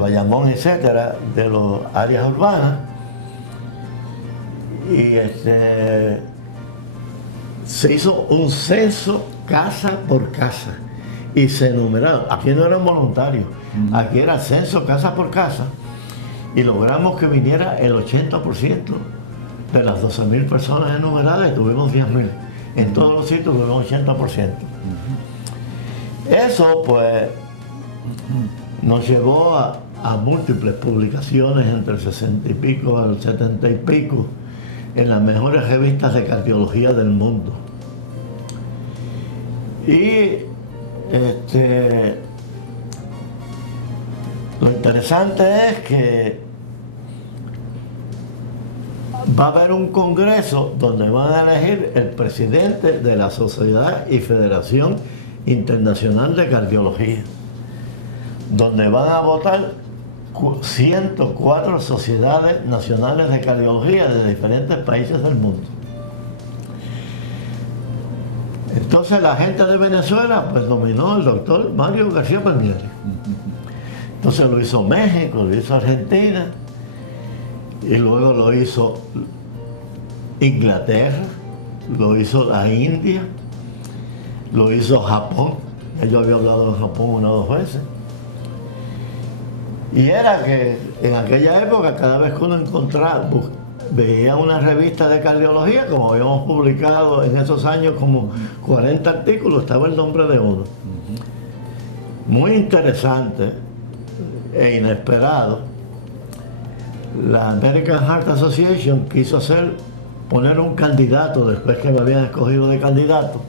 Bayamón, etcétera, de las áreas urbanas. Y se hizo un censo casa por casa y se enumeraron. Aquí no eran voluntarios, aquí era censo casa por casa. Y logramos que viniera el 80% de las 12,000 personas enumeradas y tuvimos 10,000. En todos los sitios tuvimos 80%. Eso pues nos llevó a múltiples publicaciones entre el 60 y pico al 70 y pico en las mejores revistas de cardiología del mundo. Y lo interesante es que va a haber un congreso donde van a elegir el presidente de la Sociedad y Federación Internacional de Cardiología, donde van a votar 104 sociedades nacionales de cardiología de diferentes países del mundo. Entonces la gente de Venezuela pues nominó al doctor Mario García Palmieri. Entonces lo hizo México, lo hizo Argentina, y luego lo hizo Inglaterra, lo hizo la India, lo hizo Japón. Yo había hablado de Japón 1 o 2 veces. Y era que en aquella época, cada vez que uno encontraba, veía una revista de cardiología, como habíamos publicado en esos años como 40 artículos, estaba el nombre de uno. Muy interesante e inesperado. La American Heart Association quiso poner un candidato después que me habían escogido de candidato.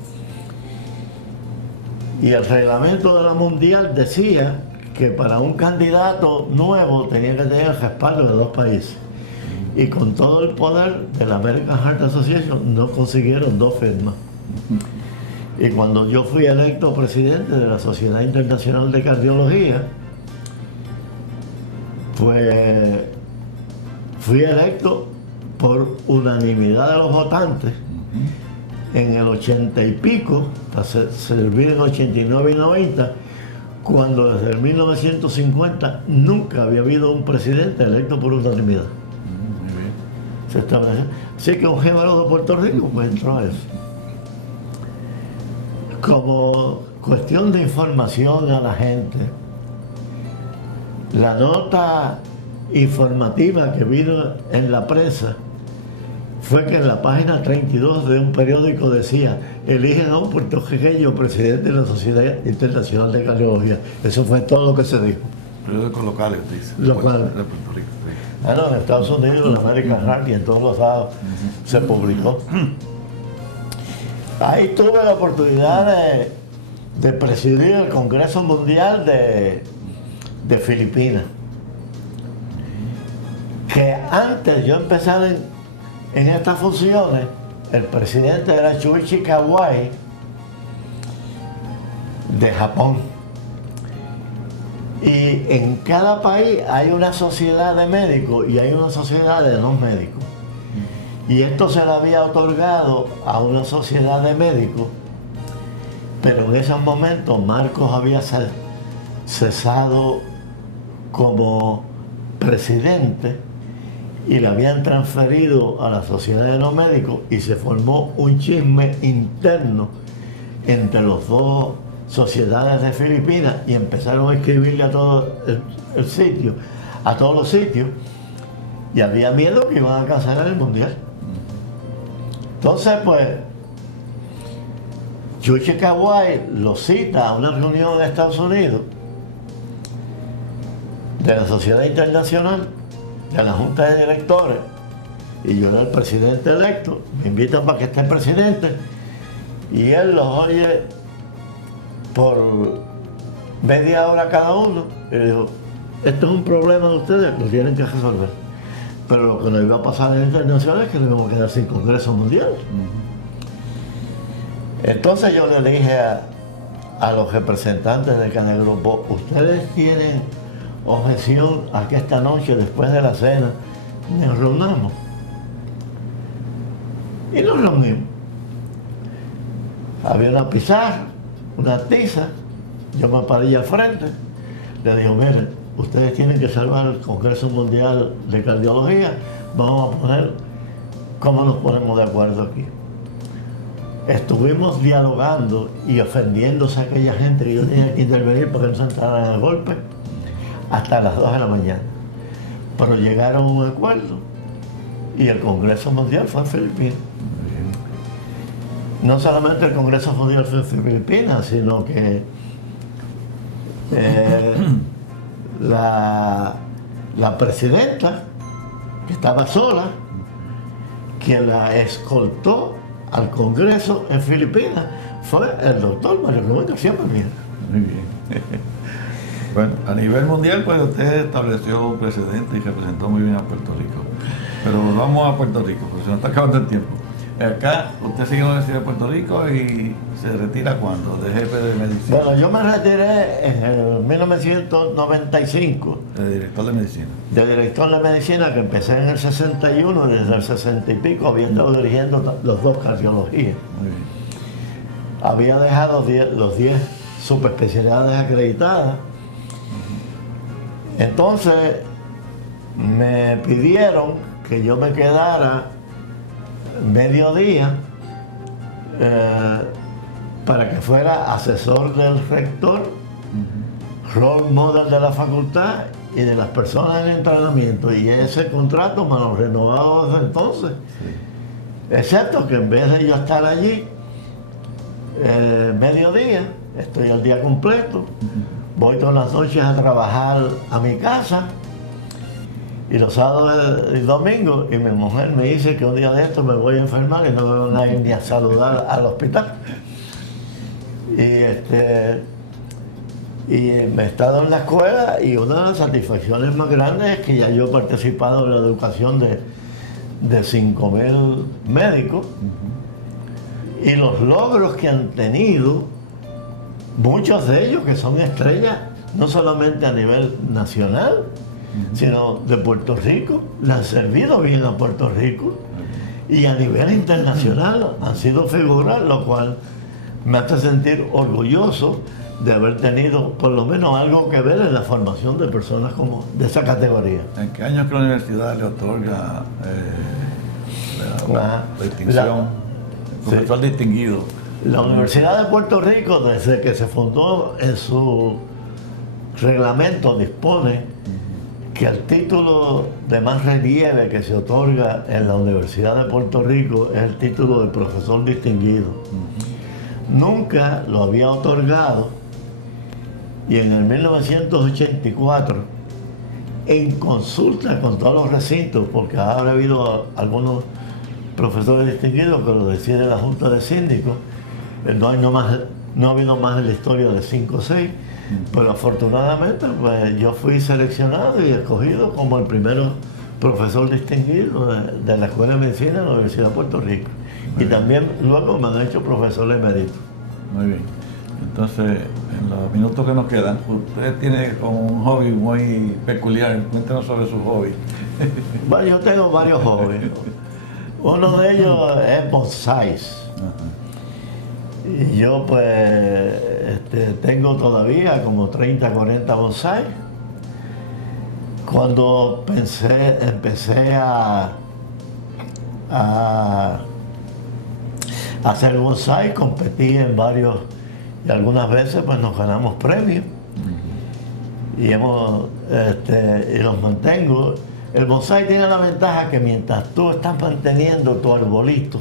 Y el reglamento de la mundial decía que para un candidato nuevo tenía que tener el respaldo de 2 países. Y con todo el poder de la American Heart Association no consiguieron 2 firmas. Y cuando yo fui electo presidente de la Sociedad Internacional de Cardiología, pues fui electo por unanimidad de los votantes en el 80 y pico, para servir en 89 y 90, cuando desde el 1950 nunca había habido un presidente electo por unanimidad. Así que un jíbaro de Puerto Rico pues entró a eso. Como cuestión de información a la gente, la nota informativa que vino en la prensa fue que en la página 32 de un periódico decía: eligen a un puertorriqueño presidente de la Sociedad Internacional de Cardiología. Eso fue todo lo que se dijo. Periódicos locales, dice. Local. De Puerto Rico. Sí. Ah, no, en Estados Unidos, en American Heart y en todos los lados se publicó. Ahí tuve la oportunidad de presidir el Congreso Mundial de Filipinas. Que antes yo empezar en estas funciones, el presidente era Shuichi Kawai de Japón. Y en cada país hay una sociedad de médicos y hay una sociedad de no médicos. Y esto se le había otorgado a una sociedad de médicos, pero en esos momentos Marcos había cesado como presidente y le habían transferido a la sociedad de no médicos y se formó un chisme interno entre los dos sociedades de Filipinas y empezaron a escribirle a todo el sitio, a todos los sitios, y había miedo que iban a cancelar el mundial. Entonces, pues, Shuichi Kawai lo cita a una reunión en Estados Unidos de la Sociedad Internacional, de la Junta de Directores, y yo era el presidente electo, me invitan para que esté el presidente, y él los oye por media hora cada uno, y le dijo: esto es un problema de ustedes, lo tienen que resolver. Pero lo que nos iba a pasar en internacional es que nos íbamos a quedar sin Congreso Mundial. Entonces yo le dije a los representantes de cada grupo: ustedes tienen objeción a que esta noche, después de la cena, nos reunamos. Y nos reunimos. Había una pizarra, una tiza, yo me paré al frente, le digo: miren, ustedes tienen que salvar el Congreso Mundial de Cardiología, vamos a poner cómo nos ponemos de acuerdo aquí. Estuvimos dialogando y ofendiéndose a aquella gente que yo tenía que intervenir para que no se entraran en el golpe hasta las 2 de la mañana. Pero llegaron a un acuerdo y el Congreso Mundial fue en Filipinas. No solamente el Congreso Mundial fue en Filipinas, sino que la presidenta, que estaba sola, quien la escoltó al Congreso en Filipinas, fue el doctor Mario Rubén García Palmira. Muy bien. Bueno, a nivel mundial, pues usted estableció un precedente y representó muy bien a Puerto Rico. Pero volvamos a Puerto Rico, porque se nos está acabando el tiempo. Acá, usted sigue en la Universidad de Puerto Rico y se retira ¿cuándo? De jefe de medicina. Bueno, yo me retiré en el 1995. De director de medicina. De director de medicina, que empecé en el 61, desde el 60 y pico había estado dirigiendo los dos cardiologías. Muy bien. Había dejado los 10 subespecialidades acreditadas. Entonces me pidieron que yo me quedara mediodía para que fuera asesor del rector, role model de la facultad y de las personas en entrenamiento, y ese contrato me lo renovado desde entonces. Sí. Excepto que en vez de yo estar allí mediodía, estoy al día completo, voy todas las noches a trabajar a mi casa, y los sábados y domingos, y mi mujer me dice que un día de esto me voy a enfermar y no me van a ir ni a saludar al hospital. Y me he estado en la escuela, y una de las satisfacciones más grandes es que ya yo he participado en la educación de 5.000 médicos, y los logros que han tenido, muchos de ellos que son estrellas, no solamente a nivel nacional, sino de Puerto Rico, le han servido bien a Puerto Rico, y a nivel internacional han sido figuras, lo cual me hace sentir orgulloso de haber tenido por lo menos algo que ver en la formación de personas como de esa categoría. ¿En qué años que la universidad le otorga la distinción? Profesor distinguido La Universidad de Puerto Rico, desde que se fundó, en su reglamento dispone que el título de más relieve que se otorga en la Universidad de Puerto Rico es el título de profesor distinguido. Nunca lo había otorgado, y en el 1984, en consulta con todos los recintos, porque habrá habido algunos profesores distinguidos que lo decide la Junta de Síndicos, no ha habido más en la historia de 5 o 6, pero afortunadamente pues, yo fui seleccionado y escogido como el primer profesor distinguido de la Escuela de Medicina de la Universidad de Puerto Rico. Y también luego me han hecho profesor emérito. Muy bien. Entonces, en los minutos que nos quedan, usted tiene como un hobby muy peculiar. Cuéntenos sobre su hobby. Bueno, yo tengo varios hobbies. Uno de ellos es bonsáis. Y yo pues tengo todavía como 30, 40 bonsáis. Cuando empecé a hacer bonsái, competí en varios, y algunas veces pues nos ganamos premios. Y los mantengo. El bonsái tiene la ventaja que mientras tú estás manteniendo tu arbolito,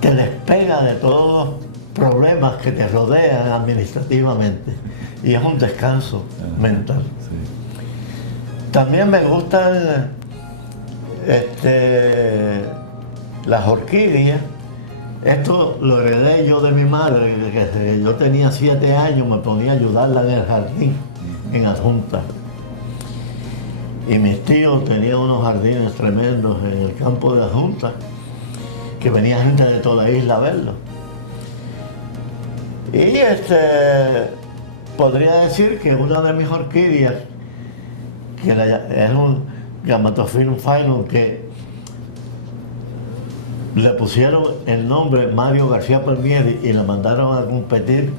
te despega de todos los problemas que te rodean administrativamente. Y es un descanso mental. Sí. También me gustan las orquídeas. Esto lo heredé yo de mi madre, que yo tenía 7 años, me ponía a ayudarla en el jardín, en Adjunta. Y mis tíos tenían unos jardines tremendos en el campo de Adjunta, que venía gente de toda la isla a verlo. Y podría decir que una de mis orquídeas, que es un Gametophyllum phyllum, que le pusieron el nombre Mario García Palmieri y la mandaron a competir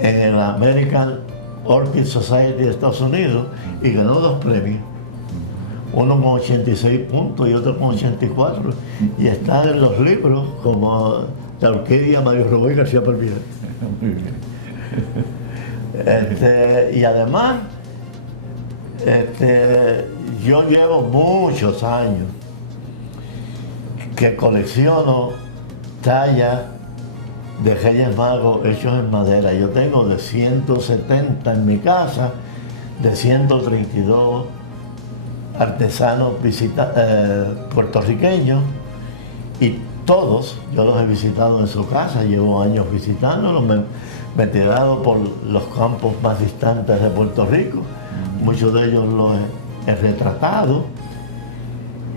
en el American Orchid Society de Estados Unidos y ganó 2 premios. Uno con 86 puntos y otro con 84. Y está en los libros como la orquídea Mario Roboy García Palmieri. Muy bien. Y además, yo llevo muchos años que colecciono tallas de Reyes Magos hechos en madera. Yo tengo de 170 en mi casa, de 132 artesanos puertorriqueños, y todos yo los he visitado en su casa, llevo años visitándolos, me he tirado por los campos más distantes de Puerto Rico, muchos de ellos los he retratado,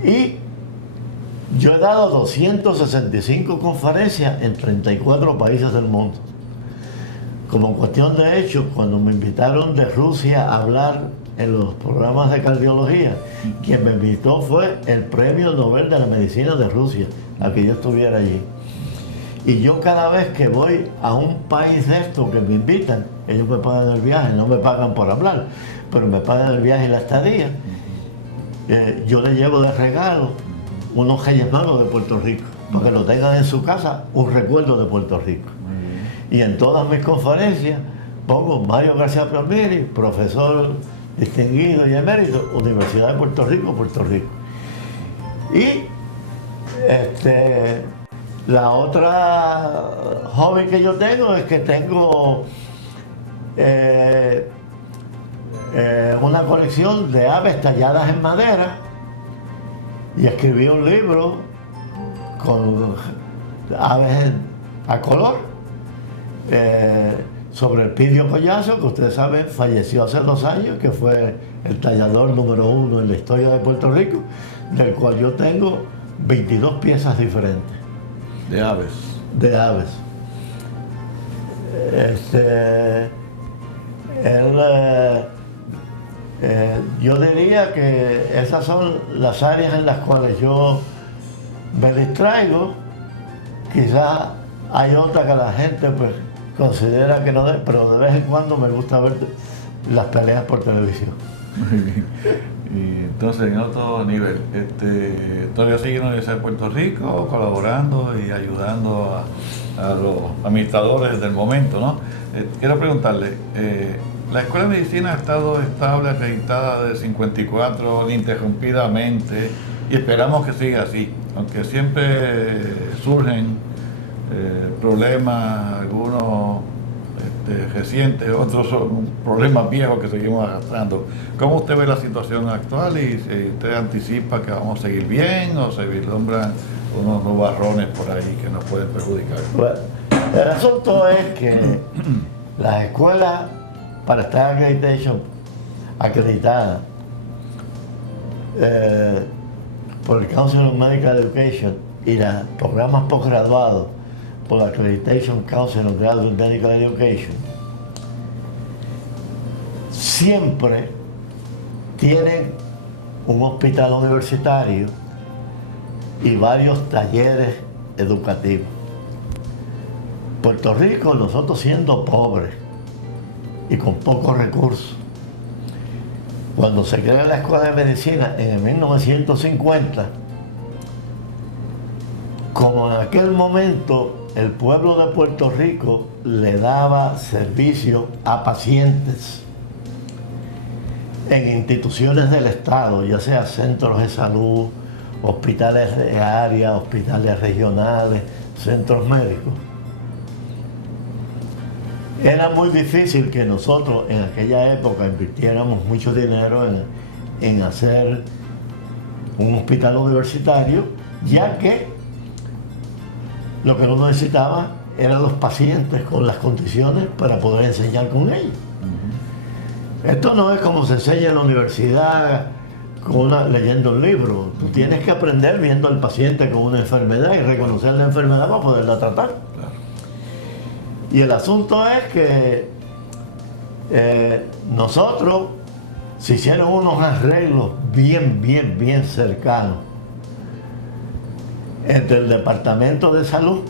y yo he dado 265 conferencias en 34 países del mundo. Como cuestión de hecho, cuando me invitaron de Rusia a hablar en los programas de cardiología, quien me invitó fue el Premio Nobel de la Medicina de Rusia, a que yo estuviera allí. Y yo cada vez que voy a un país de estos que me invitan, ellos me pagan el viaje, no me pagan por hablar, pero me pagan el viaje y la estadía, yo les llevo de regalo unos Reyes Magos de Puerto Rico, para que lo tengan en su casa, un recuerdo de Puerto Rico. Y en todas mis conferencias pongo Mario García Palmieri, profesor distinguido y emérito, Universidad de Puerto Rico, Puerto Rico. Y la otra hobby que yo tengo es que tengo una colección de aves talladas en madera, y escribí un libro con aves a color sobre el Pidio Collazo, que ustedes saben falleció hace 2 años, que fue el tallador número 1 en la historia de Puerto Rico, del cual yo tengo 22 piezas diferentes. De aves. De aves. Yo diría que esas son las áreas en las cuales yo me distraigo. Quizás hay otras que la gente pues considera que no, pero de vez en cuando me gusta ver las peleas por televisión. Muy bien. Y entonces, en otro nivel, todavía sigue en la Universidad de Puerto Rico colaborando y ayudando a los administradores del momento, ¿no? Quiero preguntarle, la Escuela de Medicina ha estado estable, acreditada desde 54 ininterrumpidamente y esperamos que siga así, aunque siempre surgen problemas, algunos recientes, otros son problemas viejos que seguimos arrastrando. ¿Cómo usted ve la situación actual y usted anticipa que vamos a seguir bien o se vislumbran unos nubarrones por ahí que nos pueden perjudicar? Bueno, el asunto es que las escuelas para estar acreditada por el Council of Medical Education y los programas posgraduados por la Accreditation Council of Graduate Medical Education, siempre tienen un hospital universitario y varios talleres educativos. Puerto Rico, nosotros siendo pobres y con pocos recursos, cuando se crea la Escuela de Medicina en el 1950, como en aquel momento el pueblo de Puerto Rico le daba servicio a pacientes en instituciones del Estado, ya sea centros de salud, hospitales de área, hospitales regionales, centros médicos. Era muy difícil que nosotros en aquella época invirtiéramos mucho dinero en hacer un hospital universitario, ya que lo que uno necesitaba eran los pacientes con las condiciones para poder enseñar con ellos. Esto no es como se enseña en la universidad leyendo un libro. Tú tienes que aprender viendo al paciente con una enfermedad y reconocer la enfermedad para poderla tratar. Claro. Y el asunto es que nosotros se hicieron unos arreglos bien cercanos entre el Departamento de Salud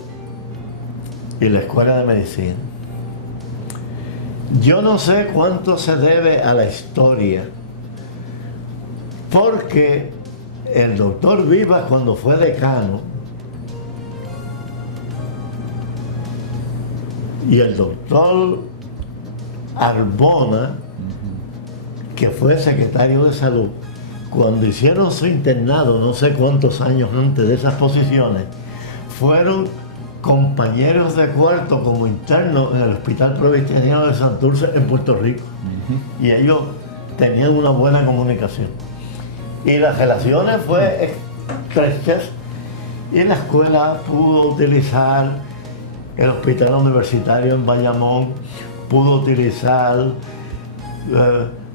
y la Escuela de Medicina. Yo no sé cuánto se debe a la historia, porque el doctor Vivas, cuando fue decano, y el doctor Arbona, que fue secretario de Salud, cuando hicieron su internado, no sé cuántos años antes de esas posiciones, fueron compañeros de cuarto como internos en el Hospital Presbiteriano de Santurce en Puerto Rico. Y ellos tenían una buena comunicación. Y las relaciones fue estrechas, y la escuela pudo utilizar el hospital universitario en Bayamón, pudo utilizar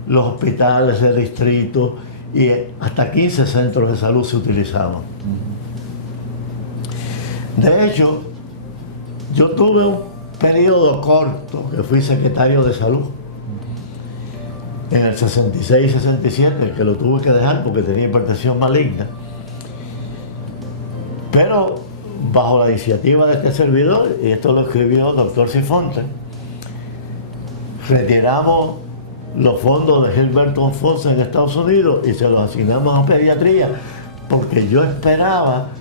los hospitales de distrito, y hasta 15 centros de salud se utilizaban. De hecho, yo tuve un periodo corto que fui secretario de salud en el 66 y 67, que lo tuve que dejar porque tenía hipertensión maligna. Pero bajo la iniciativa de este servidor, y esto lo escribió el doctor Sifonte, retiramos los fondos de Gilberto Alfonso en Estados Unidos y se los asignamos a pediatría, porque yo esperaba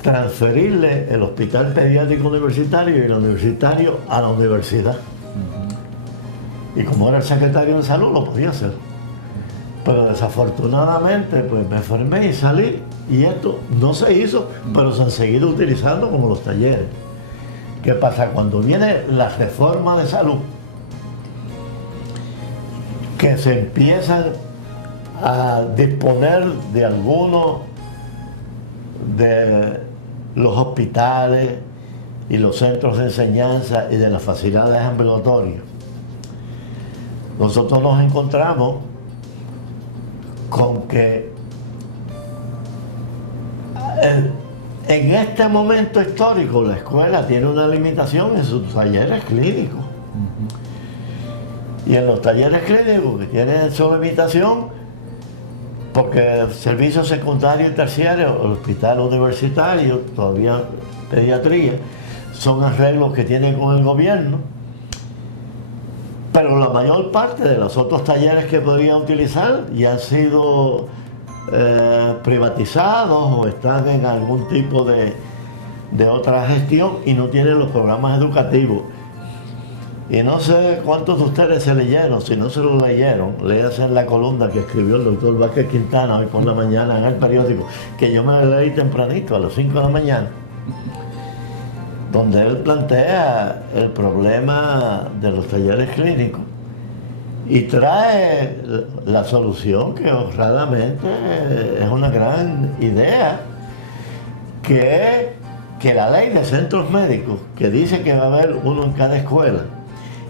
transferirle el hospital pediátrico universitario y el universitario a la universidad. Y como era el secretario de salud, lo podía hacer. Pero desafortunadamente, pues me enfermé y salí, y esto no se hizo, pero se han seguido utilizando como los talleres. ¿Qué pasa? Cuando viene la reforma de salud, que se empiezan a disponer de algunos de los hospitales y los centros de enseñanza y de las facilidades ambulatorias, nosotros nos encontramos con que en este momento histórico la escuela tiene una limitación en sus talleres clínicos. Y en los talleres clínicos que tienen su limitación, porque el servicio secundario y terciario, el hospital universitario, todavía pediatría, son arreglos que tienen con el gobierno. Pero la mayor parte de los otros talleres que podrían utilizar ya han sido privatizados o están en algún tipo de otra gestión y no tienen los programas educativos. Y no sé cuántos de ustedes se leyeron, si no se lo leyeron, léase en la columna que escribió el doctor Vázquez Quintana hoy por la mañana en el periódico, que yo me leí tempranito, a las 5 de la mañana, donde él plantea el problema de los talleres clínicos y trae la solución que honradamente es una gran idea, que es que la ley de centros médicos, que dice que va a haber uno en cada escuela,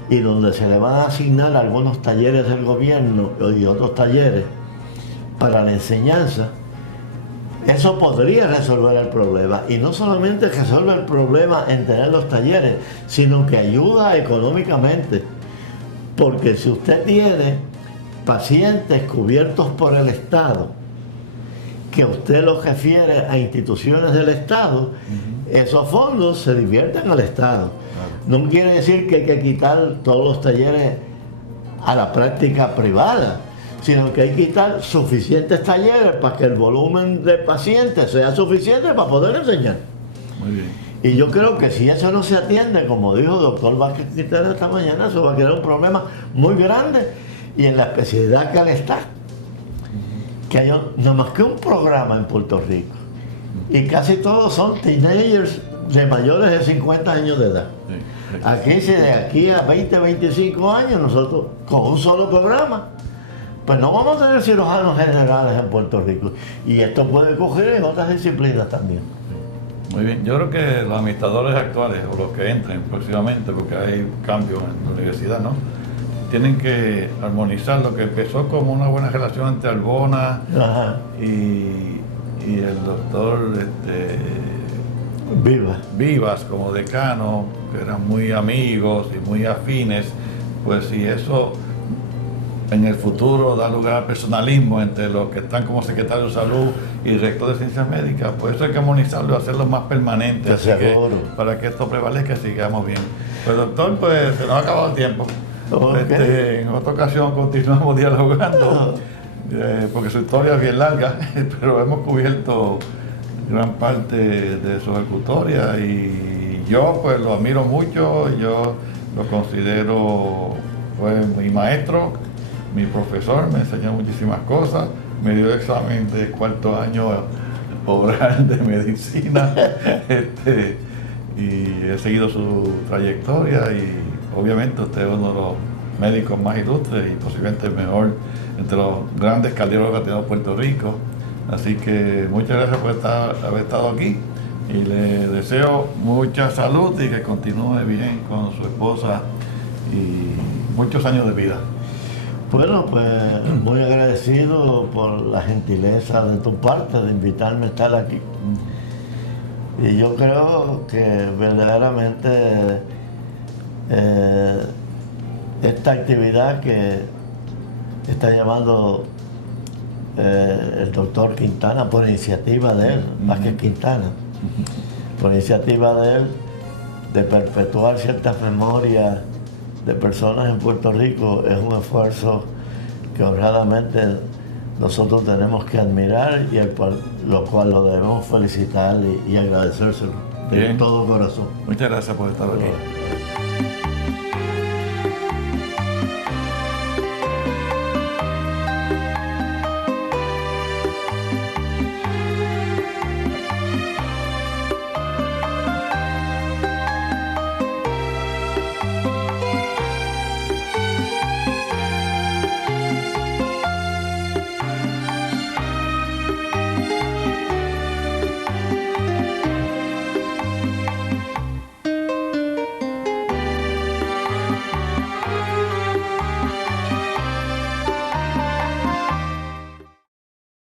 y donde se le van a asignar algunos talleres del gobierno y otros talleres para la enseñanza, eso podría resolver el problema. Y no solamente resuelve el problema en tener los talleres, sino que ayuda económicamente. Porque si usted tiene pacientes cubiertos por el Estado, que usted los refiere a instituciones del Estado, esos fondos se divierten al Estado. No quiere decir que hay que quitar todos los talleres a la práctica privada, sino que hay que quitar suficientes talleres para que el volumen de pacientes sea suficiente para poder enseñar. Muy bien. Y yo creo que si eso no se atiende, como dijo el doctor Vázquez Quintana esta mañana, eso va a crear un problema muy grande. Y en la especialidad que él está, que hay nada más que un programa en Puerto Rico, y casi todos son teenagers de mayores de 50 años de edad. Aquí, si de aquí a 20, 25 años, nosotros con un solo programa, pues no vamos a tener cirujanos generales en Puerto Rico. Y esto puede coger en otras disciplinas también. Muy bien, yo creo que los administradores actuales, o los que entren próximamente, porque hay cambios en la universidad, ¿no?, tienen que armonizar lo que empezó como una buena relación entre Arbona y el doctor Vivas como decano, que eran muy amigos y muy afines. Pues si eso en el futuro da lugar al personalismo entre los que están como secretario de salud y rector de ciencias médicas, pues eso hay que armonizarlo y hacerlo más permanente, así que, para que esto prevalezca y sigamos bien. Pues doctor, pues se nos ha acabado el tiempo. En otra ocasión continuamos dialogando, porque su historia es bien larga, pero hemos cubierto gran parte de su ejecutoria y yo pues lo admiro mucho, yo lo considero, fue mi maestro, mi profesor, me enseñó muchísimas cosas, me dio examen de cuarto año oral de medicina y he seguido su trayectoria y obviamente usted es uno de los médicos más ilustres y posiblemente el mejor entre los grandes cardiólogos que ha tenido Puerto Rico. Así que muchas gracias por haber estado aquí y le deseo mucha salud y que continúe bien con su esposa y muchos años de vida. Bueno, pues muy agradecido por la gentileza de tu parte de invitarme a estar aquí. Y yo creo que verdaderamente esta actividad que está llamando el doctor Quintana por iniciativa de él, Vázquez Quintana, por iniciativa de él, de perpetuar ciertas memorias de personas en Puerto Rico, es un esfuerzo que honradamente nosotros tenemos que admirar y lo cual lo debemos felicitar y agradecérselo de todo corazón. Muchas gracias por estar aquí.